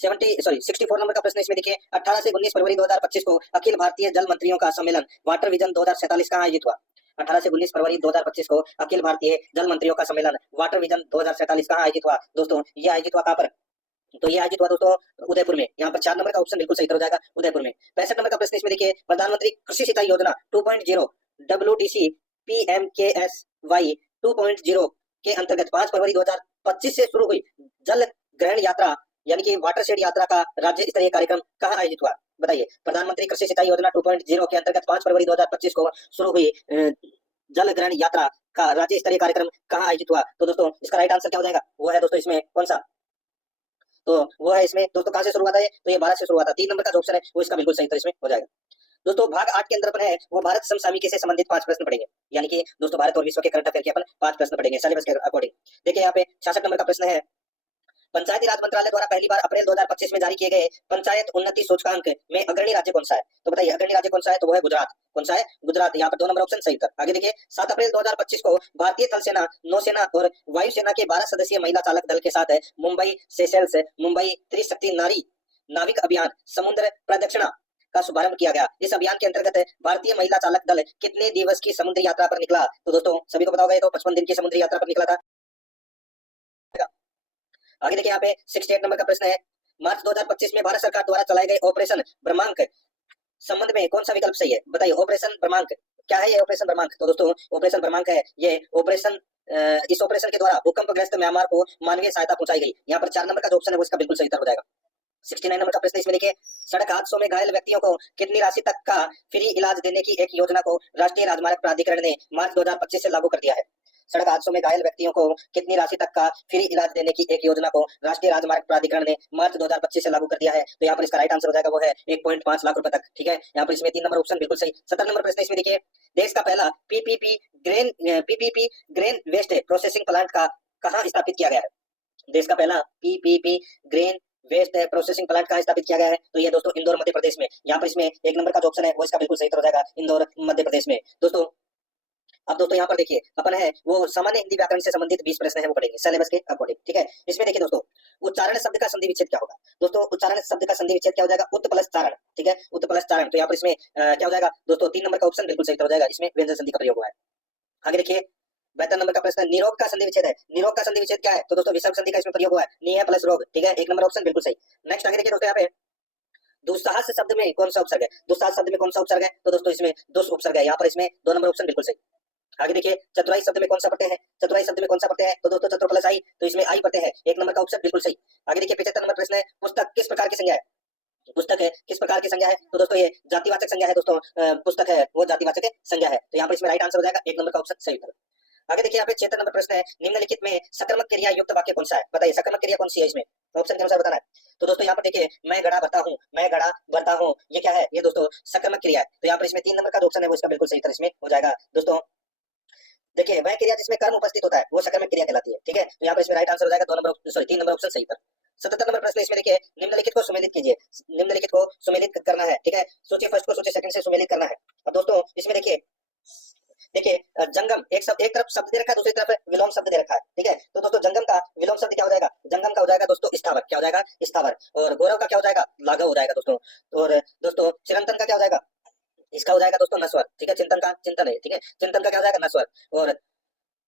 64 नंबर का प्रश्न इसमें देखिए, 18 से 19 फरवरी 2025 को अखिल भारतीय जल मंत्रियों का सम्मेलन वाटर विजन 2047 कहाँ आयोजित हुआ? 18 से 19 फरवरी 2025 को अखिल भारतीय जल मंत्रियों का सम्मेलन वाटर विजन 2047 कहाँ आयोजित हुआ? दोस्तों ये आयोजित हुआ कहाँ पर? तो ये आयोजित हुआ दोस्तों उदयपुर में। यहाँ पर 4 नंबर का ऑप्शन बिल्कुल सही हो जाएगा, उदयपुर में। 65 नंबर का प्रश्न इसमें देखिए, प्रधानमंत्री कृषि सिंचाई योजना 2.0 WDC PMKSY 2.0 के अंतर्गत 5 फरवरी 2025 से शुरू हुई जल ग्रहण यात्रा यानी कि वाटर शेड यात्रा का राज्य स्तरीय कार्यक्रम कहाँ आयोजित हुआ? बताइए, प्रधानमंत्री कृषि सिंचाई योजना 2.0 के अंतर्गत 5 फरवरी 2025 को शुरू हुई जल ग्रहण यात्रा का राज्य स्तरीय कार्यक्रम कहाँ आयोजित हुआ? तो दोस्तों इसका राइट आंसर क्या हो जाएगा? वो है दोस्तों इसमें कौन सा? तो वो है इसमें दोस्तों कहां से शुरू हुआ था ये? तो ये भारत से शुरू हुआ था। 3 नंबर का जो ऑप्शन है वो इसका बिल्कुल सही उत्तर इसमें हो जाएगा। दोस्तों भाग 8 के अंदर अपन है वो भारत समसामयिकी से संबंधित 5 प्रश्न पढ़ेंगे, यानी कि दोस्तों भारत और विश्व के करंट अफेयर के अपन 5 प्रश्न पढ़ेंगे सिलेबस के अकॉर्डिंग। देखिए यहाँ पे 66 नंबर का प्रश्न है, पंचायती राज मंत्रालय द्वारा पहली बार अप्रैल 2025 में जारी किए गए पंचायत उन्नति सूचकांक में अग्रणी राज्य कौन सा है? तो बताइए अग्रणी राज्य कौन सा है? तो वो है गुजरात। कौन सा है? गुजरात। यहाँ पर 2 नंबर ऑप्शन सही उत्तर। आगे देखिए, 7 अप्रैल 2025 को भारतीय थल सेना, नौसेना और वायुसेना के 12 सदस्यीय महिला चालक दल के साथ मुंबई सेशेल्स मुंबई त्रिशक्ति नारी नाविक अभियान समुद्र प्रदक्षिणा का शुभारंभ किया गया। इस अभियान के अंतर्गत भारतीय महिला चालक दल कितने दिवस की समुद्री यात्रा पर निकला? तो दोस्तों सभी को पता होगा, तो 55 दिन की समुद्री यात्रा पर निकला था। आगे देखिए यहाँ पे 68 नंबर का प्रश्न है, मार्च 2025 में भारत सरकार द्वारा चलाए गए ऑपरेशन ब्रह्मांक संबंध में कौन सा विकल्प सही है? बताइए ऑपरेशन ब्रह्मांक क्या है? ये ऑपरेशन ब्रह्मांक, तो दोस्तों ऑपरेशन ब्रह्मांक है ये ऑपरेशन, इस ऑपरेशन के द्वारा भूकंपग्रस्त म्यांमार को मानवीय सहायता पहुंचाई गई। यहाँ पर 4 नंबर का जो ऑप्शन है वो इसका बिल्कुल सही उत्तर हो जाएगा। 69 नंबर का प्रश्न इसमें देखिए, सड़क हादसों में घायल व्यक्तियों को कितनी राशि तक का फ्री इलाज देने की एक योजना को राष्ट्रीय राजमार्ग प्राधिकरण ने मार्च 2025 से लागू कर दिया है? सड़क हादसों में घायल व्यक्तियों को कितनी राशि तक का फ्री इलाज देने की एक योजना को राष्ट्रीय राजमार्ग प्राधिकरण ने मार्च 2025 से लागू कर दिया है। तो यहाँ पर इसका राइट आंसर हो जाएगा वो है 1.5 लाख रुपए तक। ठीक है, यहाँ पर इसमें 3 नंबर ऑप्शन बिल्कुल सही। 17 नंबर प्रश्न इसमें देखिए, देश का पहला PPP grain waste processing plant का कहाँ स्थापित किया गया है? देश का पहला PPP grain waste processing plant कहाँ स्थापित किया गया है? तो ये दोस्तों इंदौर मध्य प्रदेश में। यहाँ पर इसमें 1 नंबर का जो ऑप्शन है वो इसका बिल्कुल सही हो जाएगा, इंदौर मध्य प्रदेश में। दोस्तों अब दोस्तों यहाँ पर देखिए अपन है वो सामान्य हिंदी व्याकरण से संबंधित 20 प्रश्न है वो पढ़ेंगे सिलेबस के अकॉर्डिंग। ठीक है, इसमें देखिए दोस्तों उच्चारण शब्द का संधि विच्छेद क्या होगा? दोस्तों उच्चारण शब्द का संधि विच्छेद क्या हो जाएगा? उत प्लस चारण। ठीक है, उत प्लस चारण। तो यहाँ पर इसमें क्या हो जाएगा दोस्तों? 3 नंबर का ऑप्शन बिल्कुल सही हो जाएगा, इसमें व्यंजन संधि का प्रयोग हुआ है। आगे देखिए 72 नंबर का प्रश्न, निरोग का संधि विच्छेद है। निरोग का संधि विच्छेद क्या है? तो दोस्तों विसर्ग संधि का इसमें प्रयोग हुआ है, नि है प्लस रोग। ठीक है, 1 नंबर ऑप्शन बिल्कुल सही। नेक्स्ट आगे देखिए दोस्तों यहाँ पे दुस्साहस शब्द में कौन सा उपसर्ग है? दुस्साहस शब्द में कौन सा उपसर्ग है? तो दोस्तों इसमें दुस उपसर्ग है। यहाँ पर इसमें 2 नंबर ऑप्शन बिल्कुल सही। आगे देखिए चतुराई शब्द में कौन सा पढ़ते हैं? चतुराई शब्द में कौन सा पढ़ते हैं? तो दोस्तों चतुर प्लस आई, तो इसमें आई पढ़ते हैं। 1 नंबर का ऑप्शन बिल्कुल सही। आगे देखिए 75 नंबर प्रश्न है, पुस्तक किस प्रकार की संज्ञा है? पुस्तक है किस प्रकार की संज्ञा है? तो दोस्तों ये जातिवाचक संज्ञा है दोस्तों, पुस्तक है वो जातिवाचक संज्ञा है। तो यहाँ पर इसमें राइट आंसर हो जाएगा 1 नंबर का ऑप्शन सही उत्तर। आगे देखिए यहाँ पे 76 नंबर प्रश्न है, निम्नलिखित में सकर्मक क्रिया युक्त वाक्य कौन सा है? बताइए सकर्मक क्रिया कौन सी है इसमें? ऑप्शन के अनुसार बताना है। तो दोस्तों यहाँ पर देखिए मैं गड़ा भरता हूँ, मैं गड़ा भरता हूँ, ये क्या है? ये दोस्तों सकर्मक क्रिया है। तो यहाँ पर इसमें 3 नंबर का जो ऑप्शन है वो इसका बिल्कुल सही उत्तर इसमें हो जाएगा। दोस्तों देखिए वह क्रिया जिसमें कर्म उपस्थित होता है वो सकर्मक क्रिया कहलाती है। ठीक है, तो यहाँ पर इसमें राइट आंसर हो जाएगा 2 नंबर 3 नंबर ऑप्शन सही उत्तर। 77 नंबर प्रश्न इसमें देखिए, निम्नलिखित को सुमेलित कीजिए। निम्नलिखित को सुमेलित करना है, ठीक है। सूची फर्स्ट को सूची सेकंड से सुमेलित करना है। अब दोस्तों इसमें देखिए, जंगम एक तरफ शब्द दे रखा है, दूसरी तरफ विलोम शब्द दे रखा है, ठीक है। तो दोस्तों जंगम का विलोम शब्द क्या हो जाएगा? जंगम का हो जाएगा दोस्तों स्थावर। क्या हो जाएगा? स्थावर। और गौरव का क्या हो जाएगा? लाघव हो जाएगा दोस्तों। और दोस्तों चिरंतन का क्या हो जाएगा? इसका हो जाएगा दोस्तों नस्वर, ठीक है। चिंतन का चिंतन है, ठीक है। चिंतन का क्या हो जाएगा? नस्वर। और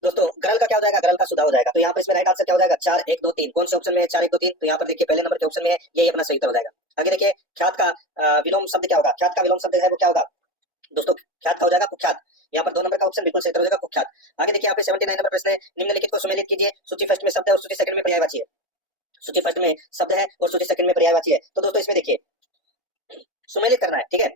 दोस्तों गरल का क्या हो जाएगा? गरल का सुधा हो जाएगा। तो यहाँ पर इसमें राइट आंसर क्या हो जाएगा? 4 1 2 3। कौन से ऑप्शन में है 4 1 2 3? तो यहाँ पर देखिए पहले नंबर के ऑप्शन में है, यही अपना सही उत्तर हो जाएगा। आगे देखिए, ख्यात का विलोम शब्द क्या होगा? ख्यात का विलोम शब्द है वो क्या होगा दोस्तों? ख्यात का हो जाएगा कुख्यात। यहाँ पर 2 नंबर का ऑप्शन बिल्कुल सही उत्तर हो जाएगा, कुख्यात। आगे देखिए यहाँ पे 79 नंबर प्रश्न है, निम्नलिखित को सुमेलित कीजिए। सूची फर्स्ट में शब्द है और सूची सेकंड में पर्यायवाची है। सूची फर्स्ट में शब्द है और सूची सेकंड में पर्यायवाची है। तो दोस्तों इसमें देखिए सुमेलित करना है, ठीक है।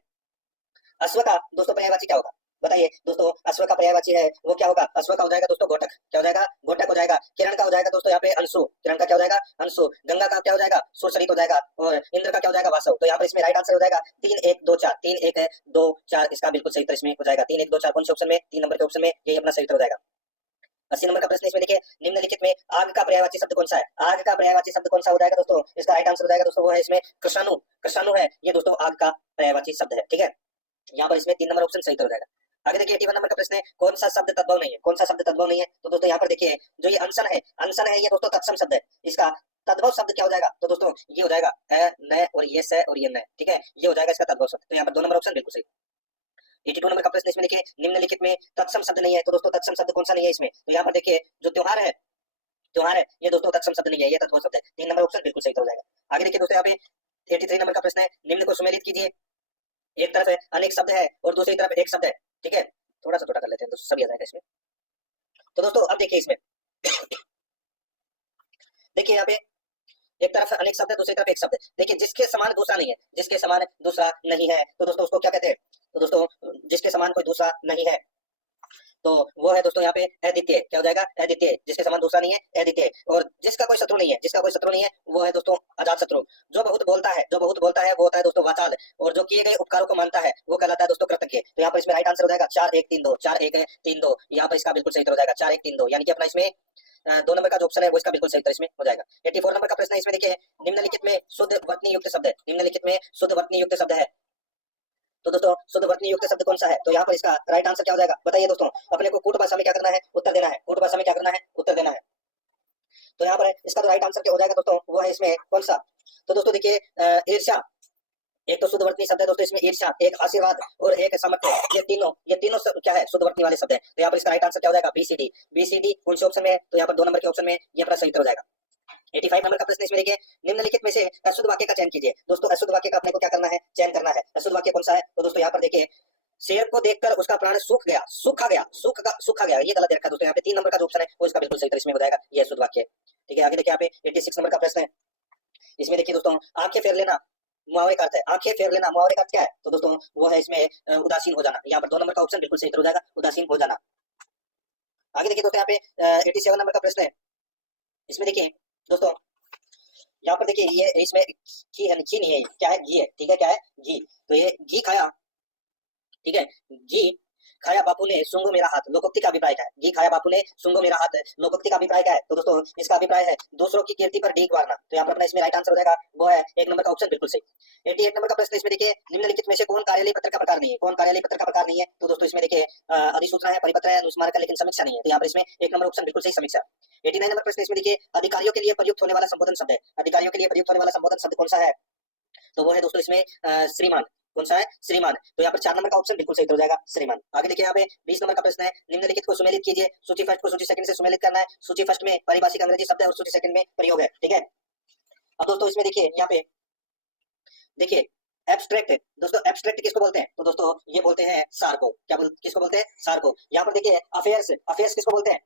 अश्व का दोस्तों पर्यायवाची क्या होगा? बताइए दोस्तों, अश्व का पर्यायवाची है वो क्या होगा? अश्व का हो जाएगा दोस्तों घोटक। क्या हो जाएगा? घोटक हो जाएगा। किरण का हो जाएगा दोस्तों यहाँ पे अंशु। किरण का क्या हो जाएगा? अंशु। गंगा का क्या हो जाएगा? सुरसरित हो जाएगा। और इंद्र का क्या हो जाएगा? वासव। तो यहाँ पर इसमें राइट आंसर हो जाएगा 3 1 2 4। 3 1 2 4 इसका बिल्कुल सही उत्तर इसमें हो जाएगा। 3 1 2 4 कौन से ऑप्शन में? 3 नंबर के ऑप्शन में, यही अपना सही उत्तर हो जाएगा। 80 नंबर का प्रश्न इसमें देखिए, निम्नलिखित में आग का पर्यायवाची शब्द कौन सा है? आग का पर्यायवाची शब्द कौन सा हो जाएगा दोस्तों? इसका राइट आंसर हो जाएगा दोस्तों वो है इसमें कृषाणु। कृषाणु है ये दोस्तों आग का पर्यायवाची शब्द है, ठीक है। यहाँ पर इसमें 3 नंबर ऑप्शन सही उत्तर हो जाएगा। आगे देखिए 81 नंबर का प्रश्न है, कौन सा शब्द तद्भव नहीं है? कौन सा शब्द तद्भव नहीं है? तो दोस्तों यहाँ पर देखिए, जो ये अनशन है, अनशन है ये दोस्तों तत्सम शब्द है। इसका तद्भव शब्द क्या हो जाएगा? तो दोस्तों ये हो जाएगा न और ये से और ये न, ठीक है। ये हो जाएगा इसका तद्भव शब्द। तो यहाँ पर 2 नंबर ऑप्शन बिल्कुल सही। 82 नंबर का प्रश्न इसमें देखिए, निम्नलिखित में तत्सम शब्द नहीं है। तो दोस्तों तत्सम शब्द कौन सा नहीं है इसमें? तो यहाँ पर देखिए जो त्योहार है, त्योहार है ये दोस्तों तत्सम शब्द नहीं है, ये तद्भव शब्द है। 3 नंबर ऑप्शन बिल्कुल सही हो जाएगा। आगे देखिए दोस्तों यहाँ पे 83 नंबर का प्रश्न है, निम्न को सुमेलित कीजिए। एक तरफ है अनेक शब्द है और दूसरी तरफ एक शब्द है, ठीक है। थोड़ा सा छोटा कर लेते हैं तो सभी आ जाएगा इसमें। तो दोस्तों अब देखिए इसमें देखिए यहाँ पे एक तरफ अनेक शब्द है, दूसरी तरफ एक शब्द है। देखिए जिसके समान दूसरा नहीं है, जिसके समान दूसरा नहीं है, तो दोस्तों उसको क्या कहते हैं? तो दोस्तों जिसके समान कोई दूसरा नहीं है तो वो है दोस्तों यहाँ पे अद्वितीय। क्या हो जाएगा? अद्वितीय। जिसके समान दूसरा नहीं है, अद्वितीय। और जिसका कोई शत्रु नहीं है, जिसका कोई शत्रु नहीं है वो है दोस्तों अजात शत्रु। जो बहुत बोलता है, जो बहुत बोलता है वो होता है दोस्तों वाचाल। और जो किए गए उपकारों को मानता है वो कहलाता है दोस्तों कृतज्ञ। तो यहाँ पर इसमें राइट आंसर हो जाएगा 4 1 3 2। 4 1 3 2 यहाँ पर इसका बिल्कुल सही उत्तर हो जाएगा 4 1 3 2, यानी कि अपना इसमें 2 नंबर का जो ऑप्शन है वो इसका बिल्कुल सही उत्तर इसमें हो जाएगा। 84 नंबर का प्रश्न है, इसमें देखिए निम्नलिखित में शुद्ध वर्तनी युक्त शब्द है। निम्नलिखित में शुद्ध वर्तनी युक्त शब्द है। तो दोस्तों शुद्ध वर्तनी युक्त शब्द कौन सा है? तो यहाँ पर इसका राइट आंसर क्या हो जाएगा? बताइए दोस्तों, अपने को कूट भाषा में क्या करना है? उत्तर देना है। कूट भाषा में क्या करना है? उत्तर देना है। तो यहाँ पर इसका जो राइट आंसर क्या हो जाएगा दोस्तों वो है इसमें कौन सा? तो दोस्तों देखिए ईर्ष्या एक तो शुद्ध वर्तनी शब्द है दोस्तों इसमें, ईर्ष्या, एक आशीर्वाद और एक सामर्थ्य। ये तीनों क्या है? शुद्ध वर्तनी वाले शब्द है। तो यहाँ पर इसका राइट आंसर क्या हो जाएगा? बीसीडी। बीसीडी कौन से ऑप्शन में है? तो यहाँ पर 2 नंबर के ऑप्शन में ये अपना सही उत्तर हो जाएगा। 85 नंबर का प्रश्न इसमें देखिए, निम्नलिखित में से अशुद्ध वाक्य का चयन कीजिए। दोस्तों अशुद्ध वाक्य का अपने को क्या करना है? चयन करना है। अशुद्ध वाक्य कौन सा है? तो दोस्तों यहाँ पर देखिए, शेर को देखकर उसका प्राण सूख गया, सूखा गया, ये गलत रखा दोस्तों। यहाँ पे 3 नंबर का जो ऑप्शन है वो इसका बिल्कुल सही इसमें हो जाएगा, ये शुद्ध वाक्य, ठीक है। आगे देखिए यहाँ पे 86 नंबर का प्रश्न है, इसमें देखिए दोस्तों आंखें फेर लेना मुहावरे का अर्थ है। आंखें फेर लेना मुहावरे का अर्थ क्या है? तो दोस्तों वो है इसमें उदासीन हो जाना। यहाँ पर 2 नंबर का ऑप्शन बिल्कुल सही हो जाएगा, उदासीन हो जाना। आगे देखिए दोस्तों यहाँ पे 87 नंबर का प्रश्न है, इसमें देखिए दोस्तों यहाँ पर देखिए ये इसमें घी है, घी नहीं है, क्या है? घी है, ठीक है। क्या है? घी। तो ये घी खाया, ठीक है। घी खाया बापू ने सूंघो मेरा हाथ, लोकोक्ति का अभिप्राय क्या है? घी खाया बापू ने सूंघो मेरा हाथ, लोकोक्ति का अभिप्राय क्या है? तो दोस्तों इसका अभिप्राय है दूसरों की कीर्ति पर डीक मारना। तो यहाँ पर अपना इसमें राइट आंसर हो जाएगा वो है 1 नंबर का ऑप्शन बिल्कुल सही। 88 नंबर का प्रश्न इसमें देखिए, निम्नलिखित में से कौन कार्यालय पत्र का प्रकार नहीं है? कौन कार्यालय पत्र का प्रकार नहीं है? तो दोस्तों इसमें देखिए अधिसूचना है, परिपत्र है, अनुस्मारक है, लेकिन समीक्षा नहीं है। तो यहाँ पर इसमें 1 नंबर ऑप्शन बिल्कुल सही, समीक्षा। 89 नंबर प्रश्न इसमें देखिए, अधिकारियों के लिए प्रयुक्त होने वाला संबोधन शब्द है। अधिकारियों के लिए प्रयुक्त होने वाला संबोधन शब्द कौन सा है? तो वो है दोस्तों इसमें श्रीमान। कौन सा है? श्रीमान। तो यहाँ पर 4 नंबर का ऑप्शन बिल्कुल सही हो जाएगा, श्रीमान। आगे देखिए यहाँ पे 20 नंबर का प्रश्न है, निम्नलिखित को सुमेलित कीजिए। सूची फर्स्ट को सूची सेकंड से सुमेलित करना है। सूची फर्स्ट में पारिभाषिक अंग्रेजी शब्द है और सूची सेकंड में प्रयोग है, ठीक है। अब दोस्तों इसमें देखिए यहाँ पे देखिए एब्स्ट्रैक्ट है दोस्तों। एब्स्ट्रैक्ट किसको बोलते हैं? तो दोस्तों ये बोलते हैं सार को। किसको बोलते हैं? सार को। यहाँ पर देखिए अफेयर्स, अफेयर्स किसको बोलते हैं?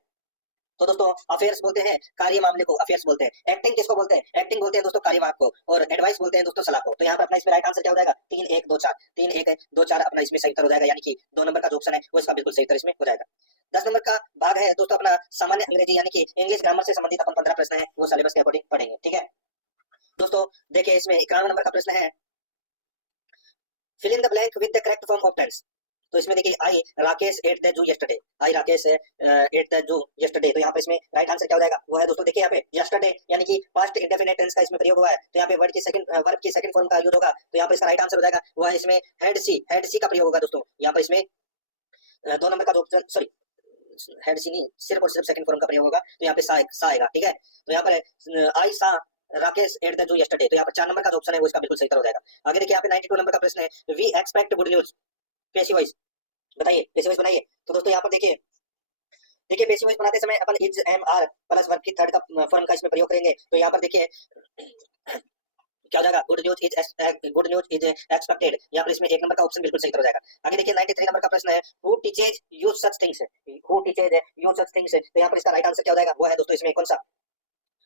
तो दोस्तों अफेयर्स बोलते हैं कार्य मामले को, अफेयर्स बोलते हैं। एक्टिंग किसको बोलते हैं? एक्टिंग बोलते हैं दोस्तों कार्यवाहक को। और एडवाइस बोलते हैं दोस्तों सलाह को। तो यहाँ पर अपना इसमें राइट आंसर क्या हो जाएगा? 3 1 2 4। 3 1 2 4 अपना इसमें सही उत्तर हो जाएगा, यानी कि 2 नंबर का जो ऑप्शन है वो इसका बिल्कुल सही उत्तर इसमें हो जाएगा। 10 नंबर का भाग है दोस्तों अपना सामान्य अंग्रेजी, यानी कि इंग्लिश ग्रामर से संबंधित अपन 15 प्रश्न है वो सिलेबस के अकॉर्डिंग पढ़ेंगे, ठीक है दोस्तों। देखिए इसमें 91 नंबर का प्रश्न है, fill in the blank with the correct form of tense. तो इसमें देखिए I Rakesh at the zoo yesterday, I Rakesh at the zoo yesterday. तो यहाँ पर इसमें राइट आंसर क्या हो जाएगा, वो है दोस्तों देखिए यहाँ पे यस्टरडे यानी कि पास्ट इंडेफिनिट टेंस का इसमें प्रयोग हुआ है। तो यहाँ पे वर्ड की सेकंड वर्ब की सेकंड फॉर्म का यूज होगा। तो यहाँ पर इसका राइट आंसर हो जाएगा वो है इसमें हैड सी का प्रयोग होगा दोस्तों। यहाँ पर इसमें 2 नंबर का ऑप्शन, सॉरी हेड सी नहीं, सिर्फ और सिर्फ सेकंड फॉर्म का प्रयोग होगा। तो यहाँ पे सा आएगा, ठीक है। तो यहाँ पर आई सा Rakesh at the zoo yesterday, तो यहाँ पर 4 नंबर का जो ऑप्शन है वो इसका बिल्कुल सही उत्तर हो जाएगा। आगे देखिए यहाँ पे 92 नंबर का प्रश्न है, we expect good news, passive voice बताइए, पैसिव वॉइस बनाइए। तो दोस्तों यहाँ पर देखिए पैसिव वॉइस बनाते समय अपन is am are plus verb की थर्ड का फॉर्म का इसमें प्रयोग करेंगे। तो यहाँ पर देखिए क्या हो जाएगा, गुड न्यूज इज एक्सपेक्टेड। यहाँ पर इसमें 1 नंबर का ऑप्शन बिल्कुल सही हो जाएगा। आगे देखिए 93 नंबर का प्रश्न है, who teaches you such things, who teaches you such things. तो यहाँ पर इसका राइट आंसर क्या हो जाएगा, वो है दोस्तों इसमें कौन सा,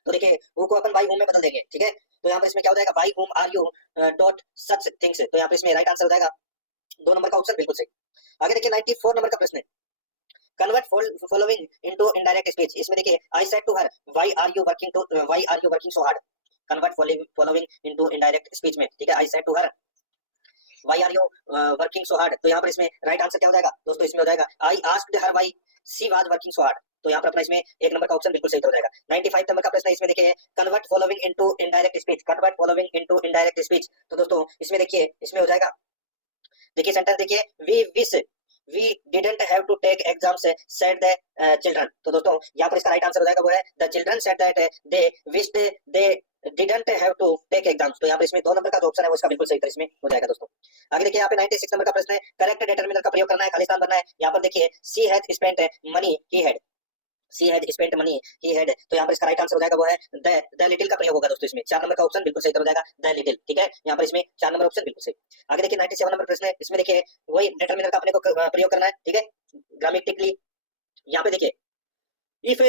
तो देखिए who co upon by home में बदल देंगे, ठीक है। तो यहाँ पर इसमें क्या हो जाएगा, by whom are you taught such things. तो यहाँ पर इसमें राइट आंसर हो जाएगा 2 नंबर का ऑप्शन बिल्कुल सही। आगे देखिए 94 नंबर का प्रश्न है, convert following into indirect speech. इसमें देखिए I said to her why are you working so hard, convert following into indirect speech में, ठीक है। I said to her why are you working so hard. तो यहाँ पर इसमें राइट आंसर क्या हो जाएगा दोस्तों, इसमें हो जाएगा I asked her why she was working so hard. तो यहाँ पर अपना इसमें 1 नंबर का ऑप्शन बिल्कुल सही हो जाएगा। 95 नंबर का प्रश्न है, इसमें देखिए convert following into indirect speech, convert following into indirect speech. तो दोस्तों इसमें देखिए इसमें हो जाएगा, देखिए सेंटेंस देखिए, we wish we didn't have to take exams said the children. तो दोस्तों यहाँ पर इसका राइट आंसर हो जाएगा वो है the children said that they wished they didn't have to take exams. तो यहाँ पर इसमें 2 नंबर का जो ऑप्शन है वो इसका बिल्कुल सही तरह इसमें हो जाएगा दोस्तों। आगे देखिए यहाँ पे 96 नंबर का प्रश्न है, करेक्ट डिटरमिनर का प्रयोग करना है, खालिस्तान बनना है। यहाँ पर देखिए she has spent money he had, she has spent money he had. तो यहाँ पर इसका राइट आंसर हो जाएगा वो है द लिटिल का प्रयोग होगा दोस्तों इसमें। 4 नंबर का ऑप्शन बिल्कुल सही हो जाएगा द लिटिल, ठीक है। यहाँ पर इसमें 4 नंबर ऑप्शन बिल्कुल सही। आगे देखिए 97 नंबर प्रश्न है, इसमें देखिए वही डिटरमिनर का अपने को प्रयोग करना है, ठीक है। ग्रामेटिकली यहाँ पे देखिए if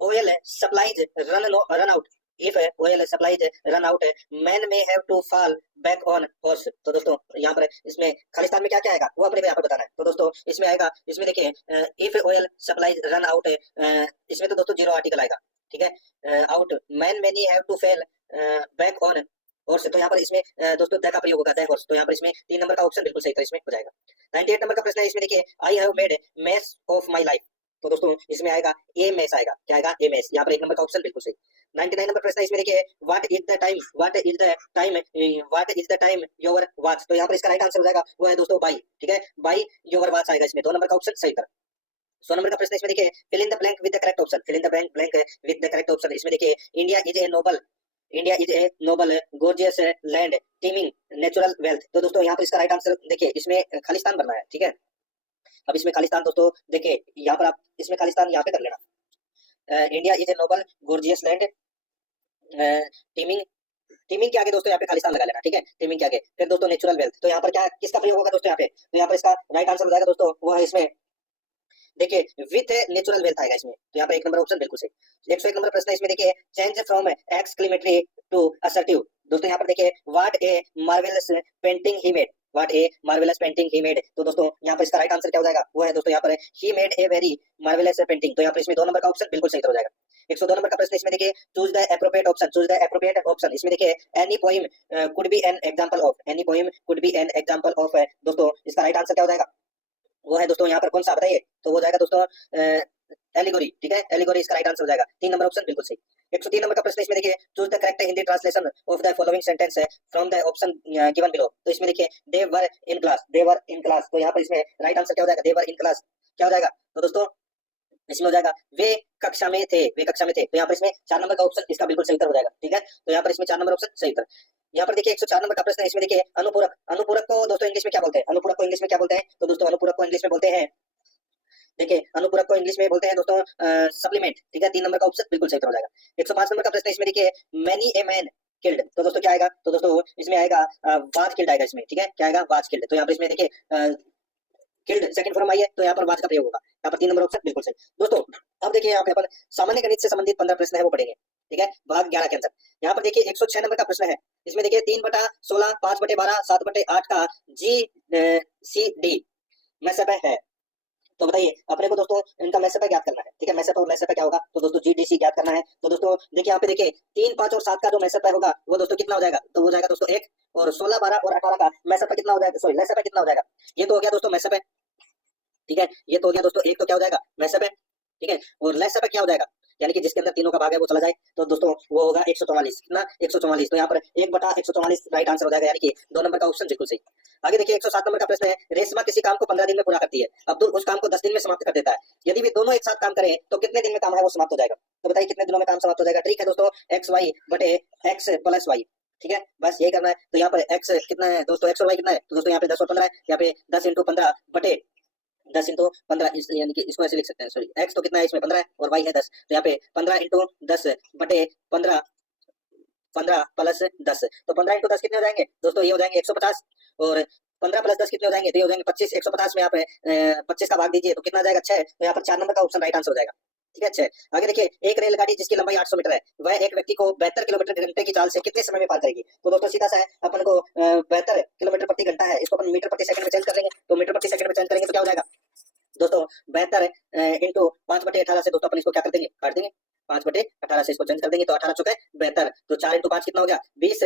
oil supplies run out, if oil supplies run out man may have to fall back on horse। तो दोस्तों यहाँ पर इसमें खालिस्तान में क्या क्या आएगा वो अपने को यहाँ पर बताना है। तो दोस्तों इसमें आएगा, इसमें देखिए if oil supplies run out, इसमें तो दोस्तों जीरो आर्टिकल आएगा, ठीक है। Out man many have to fall back on horse। तो यहाँ पर इसमें दोस्तों द का प्रयोग होगा, द horse। तो यहाँ पर इसमें 3 नंबर का ऑप्शन बिल्कुल सही था, इसमें हो जाएगा। 98 नंबर का प्रश्न है, इसमें देखिए I have made mess of my life. तो दोस्तों इसमें आएगा ए मेस आएगा, क्या आएगा ए मेस। यहाँ पर 1 नंबर का ऑप्शन बिल्कुल सही। 99 नंबर प्रश्न है, इसमें देखिए what is the time your watch. तो यहाँ पर इसका राइट आंसर हो जाएगा वो है दोस्तों बाई, ठीक है, बाई योर वॉच आएगा इसमें। 2 नंबर का ऑप्शन सही था। 100 नंबर का प्रश्न इसमें देखिए fill in the blank with the correct option, fill in the blank with the correct option. इसमें देखिए India is a noble gorgeous land teeming natural wealth. तो दोस्तों यहाँ पर इसका राइट आंसर देखिए इसमें खालिस्तान बनना है, ठीक है। अब इसमें खालिस्तान दोस्तों देखिए यहाँ पर आप इसमें खालिस्तान यहाँ पे कर लेना, India is a noble gorgeous land teeming के आगे दोस्तों यहाँ पे खालिस्तान लगा लेना, ठीक है। टीमिंग के आगे फिर दोस्तों नेचुरल वेल्थ। तो यहाँ पर क्या किसका प्रयोग होगा दोस्तों यहाँ पे, तो यहाँ पर इसका राइट आंसर हो जाएगा दोस्तों वो है इसमें देखिए विथ नेचुरल वेल्थ आएगा इसमें। तो यहाँ पर 1 नंबर ऑप्शन बिल्कुल सही। 101 नंबर प्रश्न है, इसमें देखिए change from exclamatory to assertive. दोस्तों यहाँ पर देखिए what a marvellous painting he made, what a marvellous painting he made. तो दोस्तों यहाँ पर इसका राइट आंसर क्या हो जाएगा वो है दोस्तों यहाँ पर he made a very marvellous painting. तो यहाँ पर इसमें 2 नंबर का ऑप्शन बिल्कुल सही हो जाएगा। 102 नंबर का प्रश्न इसमें देखिए choose the appropriate option, choose the appropriate option. इसमें देखिए any poem could be an example of, any poem could be an example of. दोस्तों इसका राइट आंसर क्या हो जाएगा वो है दोस्तों यहाँ पर कौन सा बताइए, तो वो जाएगा दोस्तों एलिगोरी, ठीक है, एलिगोरी इसका राइट आंसर हो जाएगा। 3 नंबर ऑप्शन बिल्कुल सही। 103 नंबर का प्रश्न इसमें देखिए choose the correct Hindi translation of the following sentence from the option given below. तो इसमें देखिए दे वर in class, they were in class. तो यहाँ पर इसमें राइट आंसर क्या हो जाएगा, दे वर इन क्लास क्या हो जाएगा, तो दोस्तों इसमें हो जाएगा वे कक्षा में थे, वे कक्षा में थे। तो यहाँ पर इसमें 4 नंबर का ऑप्शन इसका बिल्कुल सही उत्तर हो जाएगा, ठीक है। तो यहाँ पर इसमें 4 नंबर ऑप्शन सही उत्तर। यहाँ पर देखिए 104 नंबर का प्रश्न है, इसमें देखिए अनुपूरक, अनुपूरक को दोस्तों इंग्लिश में क्या बोलते हैं, अनुपूरक को इंग्लिश में क्या बोलते हैं, तो दोस्तों अनुपूरक को इंग्लिश में बोलते हैं, देखिए अनुपूरक को इंग्लिश में बोलते हैं दोस्तों सप्लीमेंट, ठीक है। 3 नंबर का ऑप्शन बिल्कुल सही हो जाएगा। 105 नंबर का प्रश्न इसमें देखिए मैनी ए मैन किल्ड। तो दोस्तों क्या आएगा, तो दोस्तों इसमें आएगा वाज किल्ड आएगा इसमें, ठीक है, क्या आएगा वाज किल्ड। तो यहाँ पर इसमें देखिए किल्ड सेकंड फॉर्म आई है, तो यहाँ पर वाज का प्रयोग होगा। यहाँ पर 3 नंबर ऑप्शन बिल्कुल सही। दोस्तों अब देखिए यहाँ पे अपन सामान्य गणित से संबंधित 15 प्रश्न है वो पढ़ेंगे, ठीक है, भाग 11 के आंसर। यहाँ पर देखिए 106 नंबर का प्रश्न है, इसमें देखिए 3/16 5/12 7/8 का GCD मैसअप है। तो बताइए अपने को दोस्तों इनका मैसअप ज्ञात करना है, ठीक है। मैसअप और मैसअप क्या होगा, तो दोस्तों GDC ज्ञात करना है। तो दोस्तों देखिए यहाँ पे देखिए 3 5 और 7 का जो मैसअप होगा वो दोस्तों कितना हो जाएगा, तो वो जाएगा दोस्तों 1, और 16 12 और 18 का मैसअप कितना हो जाएगा, सॉरी मैसअप कितना हो जाएगा, ये तो हो गया दोस्तों मैसअप है। ठीक है, ये तो हो गया दोस्तों। एक तो क्या हो जाएगा महसब है, ठीक है, और लहसब क्या हो जाएगा, यानी कि जिसके अंदर तीनों का भाग है वो चला जाए, तो दोस्तों वो होगा 144। कितना 144, तो यहाँ पर 1/144 राइट आंसर हो जाएगा, यानी कि 2 नंबर का ऑप्शन बिल्कुल सही। आगे देखिए 107 नंबर का प्रश्न है, रेशमा किसी काम को 15 दिन में पूरा करती है, अब्दुल उस काम को 10 दिन में समाप्त कर देता है, यदि वे दोनों एक साथ काम करें तो कितने दिन में काम है वो समाप्त हो जाएगा। तो बताइए कितने दिनों में काम समाप्त हो जाएगा। ट्रिक है दोस्तों, एक्स वाई बटे एक्स प्लस वाई, ठीक है, बस यही करना है। तो यहाँ पर एक्स कितना है दोस्तों, एक्स और वाई कितना है, तो दोस्तों यहाँ पे 10 और 15 है, यहाँ पे 10 × 15 बटे 10 × 15, यानी कि इसको ऐसे लिख सकते हैं, सॉरी एक्स तो कितना है इसमें 15 है और वाई है 10, तो यहाँ पे 15 × 10 बटे 15, 15 + 10, तो 15 × 10 कितने हो जाएंगे दोस्तों, ये हो जाएंगे 150, और 15 + 10 कितने हो जाएंगे, तो ये हो जाएंगे 25। 150 में यहाँ पे 25 का भाग दीजिए तो कितना आ जाएगा 6, तो यहाँ पर 4 नंबर का ऑप्शन राइट आंसर हो जाएगा, ठीक है। 6 आगे देखिए, एक रेलगाड़ी जिसकी लंबाई 800 मीटर है वह एक व्यक्ति को 72 किलोमीटर घंटे की चाल से कितने समय में पार करेगी। तो दोस्तों सीधा सा है, अपन को 72 किलोमीटर प्रति घंटा है, इसको अपन मीटर प्रति सेकंड में चेंज कर लेंगे, तो मीटर प्रति सेकंड में चेंज करेंगे तो क्या हो जाएगा दोस्तों 72 × 5/18 से दोस्तों अपन इसको क्या कर देंगे, काट देंगे, 5/18 से इसको चेंज कर देंगे, तो 18 चुके 72, तो 4 × 5 कितना हो गया 20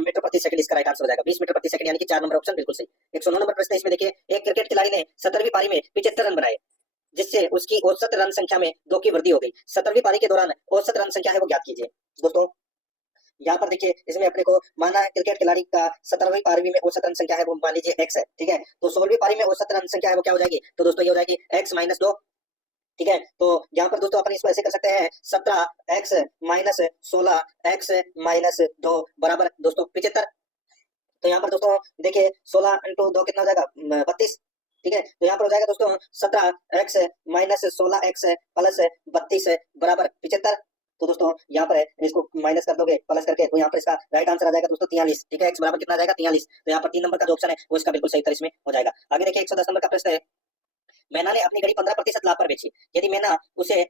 मीटर प्रति सेकंड, इसका राइट आंसर हो जाएगा 20 मीटर प्रति सेकंड, यानी कि 4 नंबर ऑप्शन बिल्कुल सही। 109 नंबर प्रश्न इसमें देखिए, एक क्रिकेट खिलाड़ी ने 17वीं पारी में 75 रन बनाए जिससे उसकी औसत रन संख्या में 2 की वृद्धि हो गई, 17वीं पारी के दौरान औसत रन संख्या है वो ज्ञात कीजिए। दोस्तों यहाँ पर देखिए, इसमें अपने को माना है क्रिकेट खिलाड़ी का 17वीं पारी में औसत रन संख्या है वो मान लीजिए x है, ठीक है, तो 16वीं पारी में औसत रन संख्या है वो क्या हो जाएगी, तो दोस्तों ये हो जाएगी x - 2, ठीक है। तो यहाँ पर दोस्तों अपन इसको ऐसे कर सकते हैं, 17x - 16x - 2 बराबर दोस्तों 75। तो यहाँ पर दोस्तों देखिए 16 × 2 कितना हो जाएगा 32, ठीक है, तो यहाँ पर हो जाएगा दोस्तों 17x - 16x + 32 बराबर 75। तो दोस्तों यहाँ पर इसको माइनस कर दोगे प्लस करके, तो यहाँ पर इसका राइट आंसर आ जाएगा दोस्तों 43, ठीक है, x बराबर कितना आ जाएगा 43, तो यहाँ पर 3 नंबर का जो ऑप्शन है वो इसका बिल्कुल सही उत्तर इसमें हो जाएगा। आगे देखिए 110 नंबर का प्रश्न है, मैना ने अपनी घड़ी 15% लाभ पर बेची, यदि मैना उसे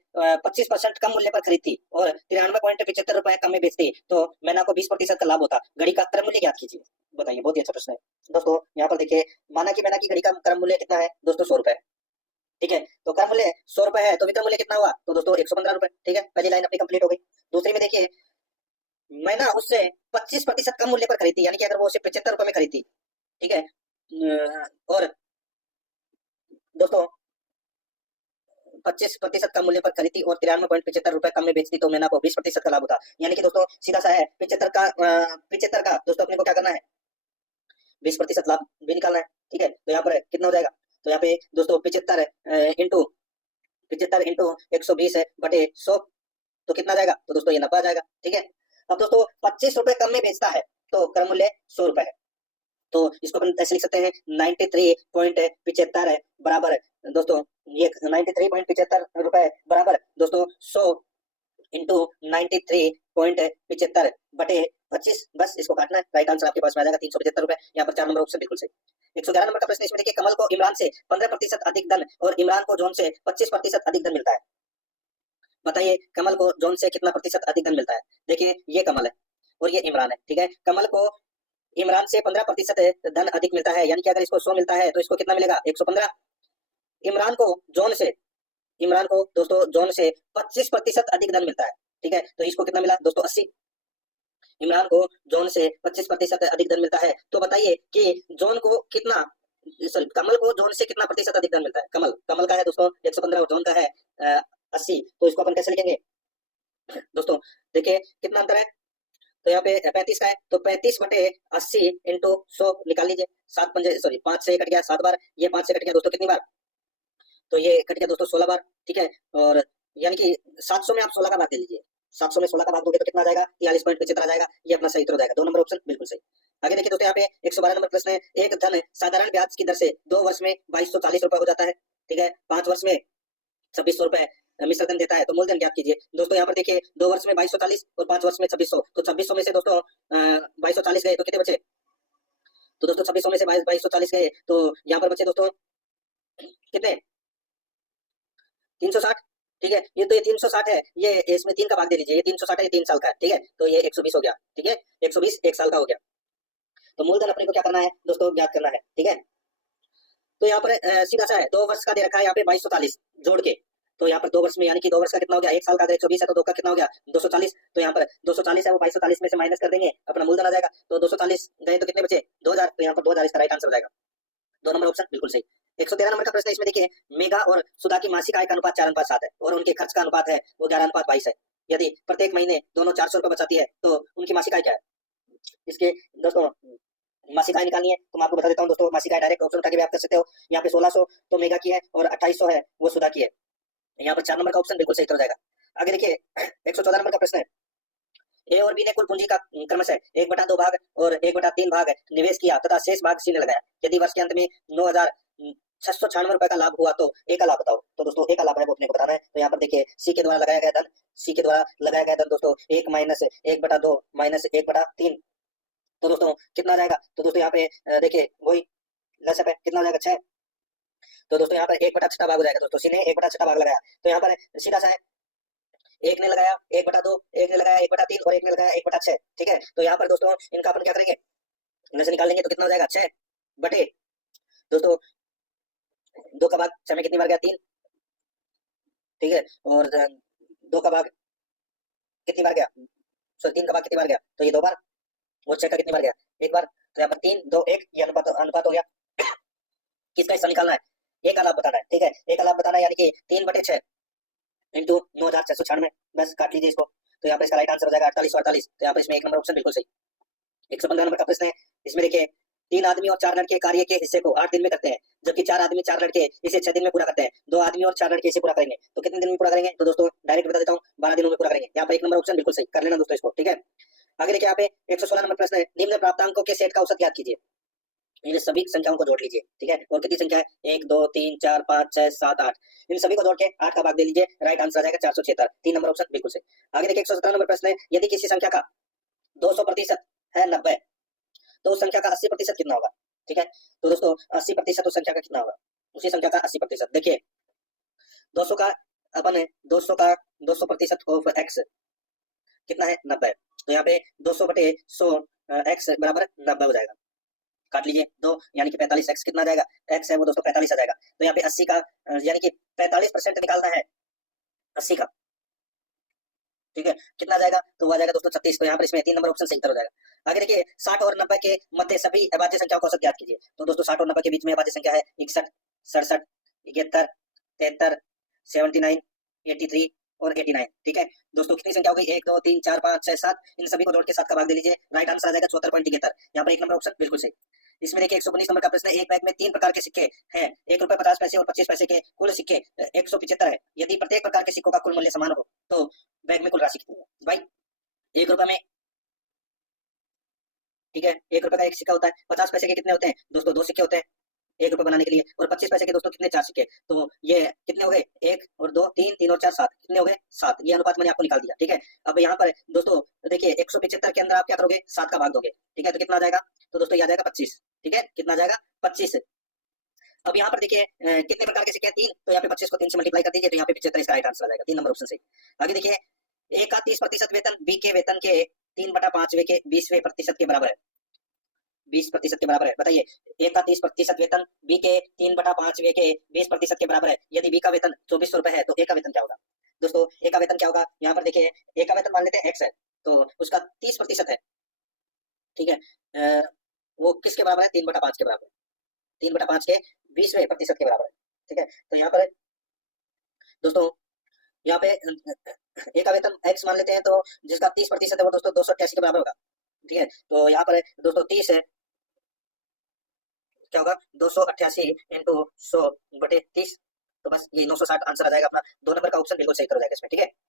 25% कम मूल्य पर खरीदती और 93.75 रुपए कम में बेचती तो मैना को 20% का लाभ होता, घड़ी का क्रम मूल्य ज्ञात कीजिए। बताइए, बहुत ही अच्छा प्रश्न है दोस्तों। यहाँ पर देखिए, माना कि मैना की घड़ी का क्रम मूल्य कितना है दोस्तों 100 रुपए, ठीक है, तो क्रम मूल्य 100 रुपए है, तो विक्रय मूल्य कितना हुआ, तो दोस्तों 115 रुपए, ठीक है, पहली लाइन अपनी कंप्लीट हो गई। दूसरी में देखिए, मैना उससे 25% कम मूल्य पर खरीदती, यानी कि अगर वो उसे 75 रुपए में खरीदती, ठीक है, और दोस्तों 25% कम मूल्य पर खरीदती और 93.75 रुपए कम में बेचती तो मैना को 20% का लाभ होता, यानी कि दोस्तों सीधा सा है 75 का दोस्तों अपने को क्या करना है 20% लाभ भी निकालना है, ठीक है, तो यहाँ पर कितना हो जाएगा, तो यहाँ पे दोस्तों 75 × 120/100 तो कितना जाएगा, तो दोस्तों ये 90 आ जाएगा, ठीक है। अब दोस्तों 25 रुपए कम में बेचता है तो क्रम मूल्य 100 रुपए है, तो इसको अपन ऐसे लिख सकते हैं 93.75 बराबर दोस्तों, ये 93.75 रुपए बराबर दोस्तों 100 × 93.75 बटे 25, बस इसको काटना है, राइट आंसर आपके पास में आ जाएगा 375 रुपए, यहाँ पर 4 नंबर ऑप्शन बिल्कुल सही। 111 नंबर का प्रश्न इसमें देखिए, कमल को इमरान से 15% अधिक धन और इमरान को जॉन से 25% अधिक धन मिलता है, बताइए कमल को जॉन से कितना प्रतिशत अधिक धन मिलता है। देखिए ये कमल है और ये इमरान है, ठीक है, कमल को इमरान से 15% धन अधिक मिलता है, यानी कि अगर इसको 100 मिलता है तो इसको कितना मिलेगा 115। इमरान को दोस्तों जॉन से 25% अधिक धन मिलता है, ठीक है, तो इसको कितना मिला दोस्तों 80। इमरान को जॉन से 25% अधिक धन मिलता है, तो बताइए कि जॉन को कितना, सॉरी कमल को जॉन से कितना प्रतिशत अधिक धन मिलता है। कमल का है दोस्तों 115 और जॉन का है 80, तो इसको अपन कैसे लिखेंगे दोस्तों, देखिए कितना अंतर है, तो यहाँ पे 35 का है, तो 35/80 × 100 निकाल लीजिए, 5 से कट गया 7 बार, ये 5 से कट गया दोस्तों कितनी बार, तो ये कट गया दोस्तों 16 बार, ठीक है, और यानी कि 700 में आप 16 का भाग दे लीजिए, 700 में 16 का भाग दोगे तो कितना आ जाएगा 43.75 आ जाएगा, ये अपना सही उत्तर हो जाएगा, 2 नंबर ऑप्शन बिल्कुल सही। आगे देखिए दोस्तों, यहाँ पे 112 नंबर प्रश्न है, एक धन साधारण ब्याज की दर से 2 वर्ष में 2240 रुपए हो जाता है, ठीक है, 5 वर्ष में 2600 रुपए मिश्र धन देता है, तो मूलधन ज्ञात कीजिए। दोस्तों यहाँ पर देखिए 2 वर्ष में 2240 और 5 वर्ष में 2600, तो 2600 में से दोस्तों 2240 गए तो कितने बचे, तो दोस्तों 2600 में से 2240 गए तो यहाँ पर बचे दोस्तों कितने 360, ठीक है, ये तो ये 360 है, ये इसमें 3 का भाग दे दीजिए, ये 360 है, ये 3 साल का है, ठीक है, तो ये 120 हो गया, ठीक है, 120 1 साल का हो गया, तो मूलधन अपने को क्या करना है दोस्तों ज्ञात करना है, ठीक है। तो यहाँ पर सीधा सा है 2 वर्ष का दे रखा है यहाँ पे 2240 जोड़ के, तो यहाँ पर 2 वर्ष में यानी कि 2 वर्ष का कितना हो गया 1 साल का अगर 120 है तो 2 का कितना हो गया 240, तो यहाँ पर 240 है वो 2240 में से माइनस कर देंगे, अपना मूलधन आ जाएगा, तो 240 गए तो कितने बचे 2000, तो यहाँ पर 2000 इसका राइट आंसर हो जाएगा, 2 नंबर ऑप्शन बिल्कुल सही। 113 नंबर का प्रश्न है, इसमें देखिए मेघा और सुधा की मासिक आय का अनुपात 4:7 है और उनके खर्च का अनुपात है वो 11:22 है। यदि प्रत्येक महीने दोनों 400 रुपए बचाती है तो उनकी मासिक आय क्या है? इसके दोस्तों मासिक आय निकालनी है तो मैं आपको बता देता हूँ दोस्तों। मासिक आय डायरेक्ट ऑप्शन उठा के भी आप कर सकते हो। यहाँ पे 1600 तो मेगा की है और 2800 है वो सुधा की है। यहाँ पर 4 नंबर का ऑप्शन बिल्कुल सही हो जाएगा। आगे देखिए 114 नंबर का प्रश्न है, ए और बी ने कुल पूंजी का क्रमशः 1/2 भाग और 1/3 भाग निवेश किया तथा शेष भाग सी ने लगाया। यदि वर्ष के अंत में 9,696 रुपए का लाभ हुआ तो ए का लाभ बताओ। तो दोस्तों ए का लाभ है वो अपने को बताना है। तो यहाँ पर देखिए सी के द्वारा लगाया गया धन, सी के द्वारा लगाया गया धन दोस्तों 1 माइनस 1/2 माइनस 1/3। तो दोस्तों कितना आ जाएगा? तो दोस्तों यहाँ पे देखिए वही लसअप है, कितना हो जाएगा 6। तो दोस्तों यहाँ पर 1/6 भाग हो जाएगा दोस्तों। सी ने 1/6 भाग लगाया तो यहाँ पर सीधा सा है, एक ने लगाया 1/2, एक ने लगाया 1/3 और एक ने लगाया 1/6। ठीक है, तो यहाँ पर दोस्तों इनका अपन क्या करेंगे, इनमें से निकाल लेंगे तो कितना हो जाएगा 6 बटे दोस्तों 2 का भाग 6 में कितनी बार गया 3। ठीक है, और 2 का भाग कितनी बार गया, सॉरी 3 का भाग कितनी बार गया तो ये 2 बार, और 6 का कितनी बार गया 1 बार। तो यहाँ पर 3 2 1 ये अनुपात अनुपात हो गया। किसका हिस्सा निकालना है? एक का लाभ बताना है। ठीक है, एक का लाभ बताना है यानी कि 3/6 इंटू 9,696, बस काट लीजिए इसको। तो यहाँ पर इसका राइट आंसर हो जाएगा 4848। तो यहाँ पर इसमें 1 नंबर ऑप्शन बिल्कुल सही। 115 नंबर का प्रश्न है, इसमें देखिए 3 आदमी और 4 लड़के कार्य के हिस्से को 8 दिन में करते हैं जबकि 4 आदमी 4 लड़के इसे 6 दिन में पूरा करते हैं। 2 आदमी और 4 लड़के इसे पूरा करेंगे तो कितने दिन में पूरा करेंगे? तो दोस्तों डायरेक्ट बता देता हूँ 12 दिनों में पूरा करेंगे। यहाँ पर 1 नंबर ऑप्शन बिल्कुल सही, कर लेना दोस्तों इसको। ठीक है, आगे देखिए यहाँ पे 116 नंबर प्रश्न है, निम्न प्राप्तांकों के सेट का औसत याद कीजिए। इन सभी संख्याओं को जोड़ लीजिए। ठीक है, और कितनी संख्या है 1 2 3 4 5 6 7 8, इन सभी को जोड़ के 8 का भाग दे लीजिए, राइट आंसर आ जाएगा 476। 3 नंबर ऑप्शन बिल्कुल सही। आगे देखिए 117 नंबर प्रश्न है, यदि किसी संख्या का 200% है 90 तो उस संख्या का 80% कितना होगा? ठीक है, तो दोस्तों 80% उस संख्या का कितना होगा? उसी संख्या का 80%। देखिए 200 का अपन है 200 का 200% ऑफ x कितना है 90। तो यहाँ पे 200/100 x बराबर 90 हो जाएगा। काट लीजिए 2 यानी कि 45x कितना आ जाएगा, x है वो दोस्तों 45 आ जाएगा। तो यहाँ पे 80 का यानी कि 45% निकालना है 80 का। ठीक है, कितना आ जाएगा तो वो आ जाएगा दोस्तों 36। तो यहाँ पर इसमें 3 नंबर ऑप्शन सही उत्तर हो जाएगा। आगे देखिए 60 और 90 के मध्य सभी अभाज्य संख्याओं को औसत ज्ञात कीजिए। तो दोस्तों 60 और 90 के बीच में अभाज्य संख्या है 61 67 71 73 79 83 और 89। ठीक है दोस्तों, कितनी संख्या हो गई 1 2 3 4 5 6 7, इन सभी को जोड़ के 7 का भाग दे लीजिए, राइट आंसर आ जाएगा 74.73। यहाँ पर 1 नंबर ऑप्शन बिल्कुल सही। इसमें देखिए 119 नंबर का प्रश्न है, एक बैग में 3 प्रकार के सिक्के हैं, 1 रुपए 50 पैसे और 25 पैसे के कुल सिक्के 175 है। यदि प्रत्येक प्रकार के सिक्कों का कुल मूल्य समान हो तो बैग में कुल राशि कितनी है? भाई 1 रुपए में, ठीक है 1 रुपए का एक सिक्का होता है, 50 पैसे के कितने होते हैं दोस्तों 2 सिक्के होते हैं 1 रुपए बनाने के लिए, और 25 पैसे के दोस्तों कितने 4 सिक्के। तो ये कितने हो गए 1 और 2 3 3 और 4 7, कितने हो गए 7। ये अनुपात मैंने आपको निकाल दिया। ठीक है, अब यहाँ पर दोस्तों देखिए 175 के अंदर आप क्या करोगे 7 का भाग दोगे। ठीक है, तो कितना आ जाएगा तो दोस्तों ये आ जाएगा 25। ठीक है, कितना आ जाएगा 25। अब यहाँ पर देखिए कितने प्रकार के सिक्के हैं 3, तो यहाँ पे 25 को 3 से मल्टीप्लाई कर दीजिए तो यहाँ पे 75 इसका राइट आंसर आ जाएगा। 3 नंबर ऑप्शन सही। आगे देखिए ए का 30% वेतन बी के वेतन के 3/5 के 20% के बराबर है, 20% के बराबर है। बताइए ए का 30% वेतन बी के 3/5 के 20% के बराबर है। यदि बी का वेतन 2400 रुपए है तो ए का वेतन क्या होगा? दोस्तों ए का वेतन क्या होगा, यहाँ पर देखिए ए का वेतन मान लेते हैं x है तो उसका 30% है। ठीक है, वो किसके बराबर है 3/5 के बराबर है, 3/5 के 20% के बराबर है। ठीक है, तो यहाँ पर दोस्तों यहाँ पे ए का वेतन x मान लेते हैं तो जिसका 30% है वो दोस्तों 288 के बराबर होगा। ठीक है, तो यहाँ पर दोस्तों 30 है क्या होगा 288 इंटू 100/30, तो बस ये 960 आंसर आ जाएगा अपना। 2 नंबर का ऑप्शन बिल्कुल सही कर हो जाएगा इसमें। ठीक है,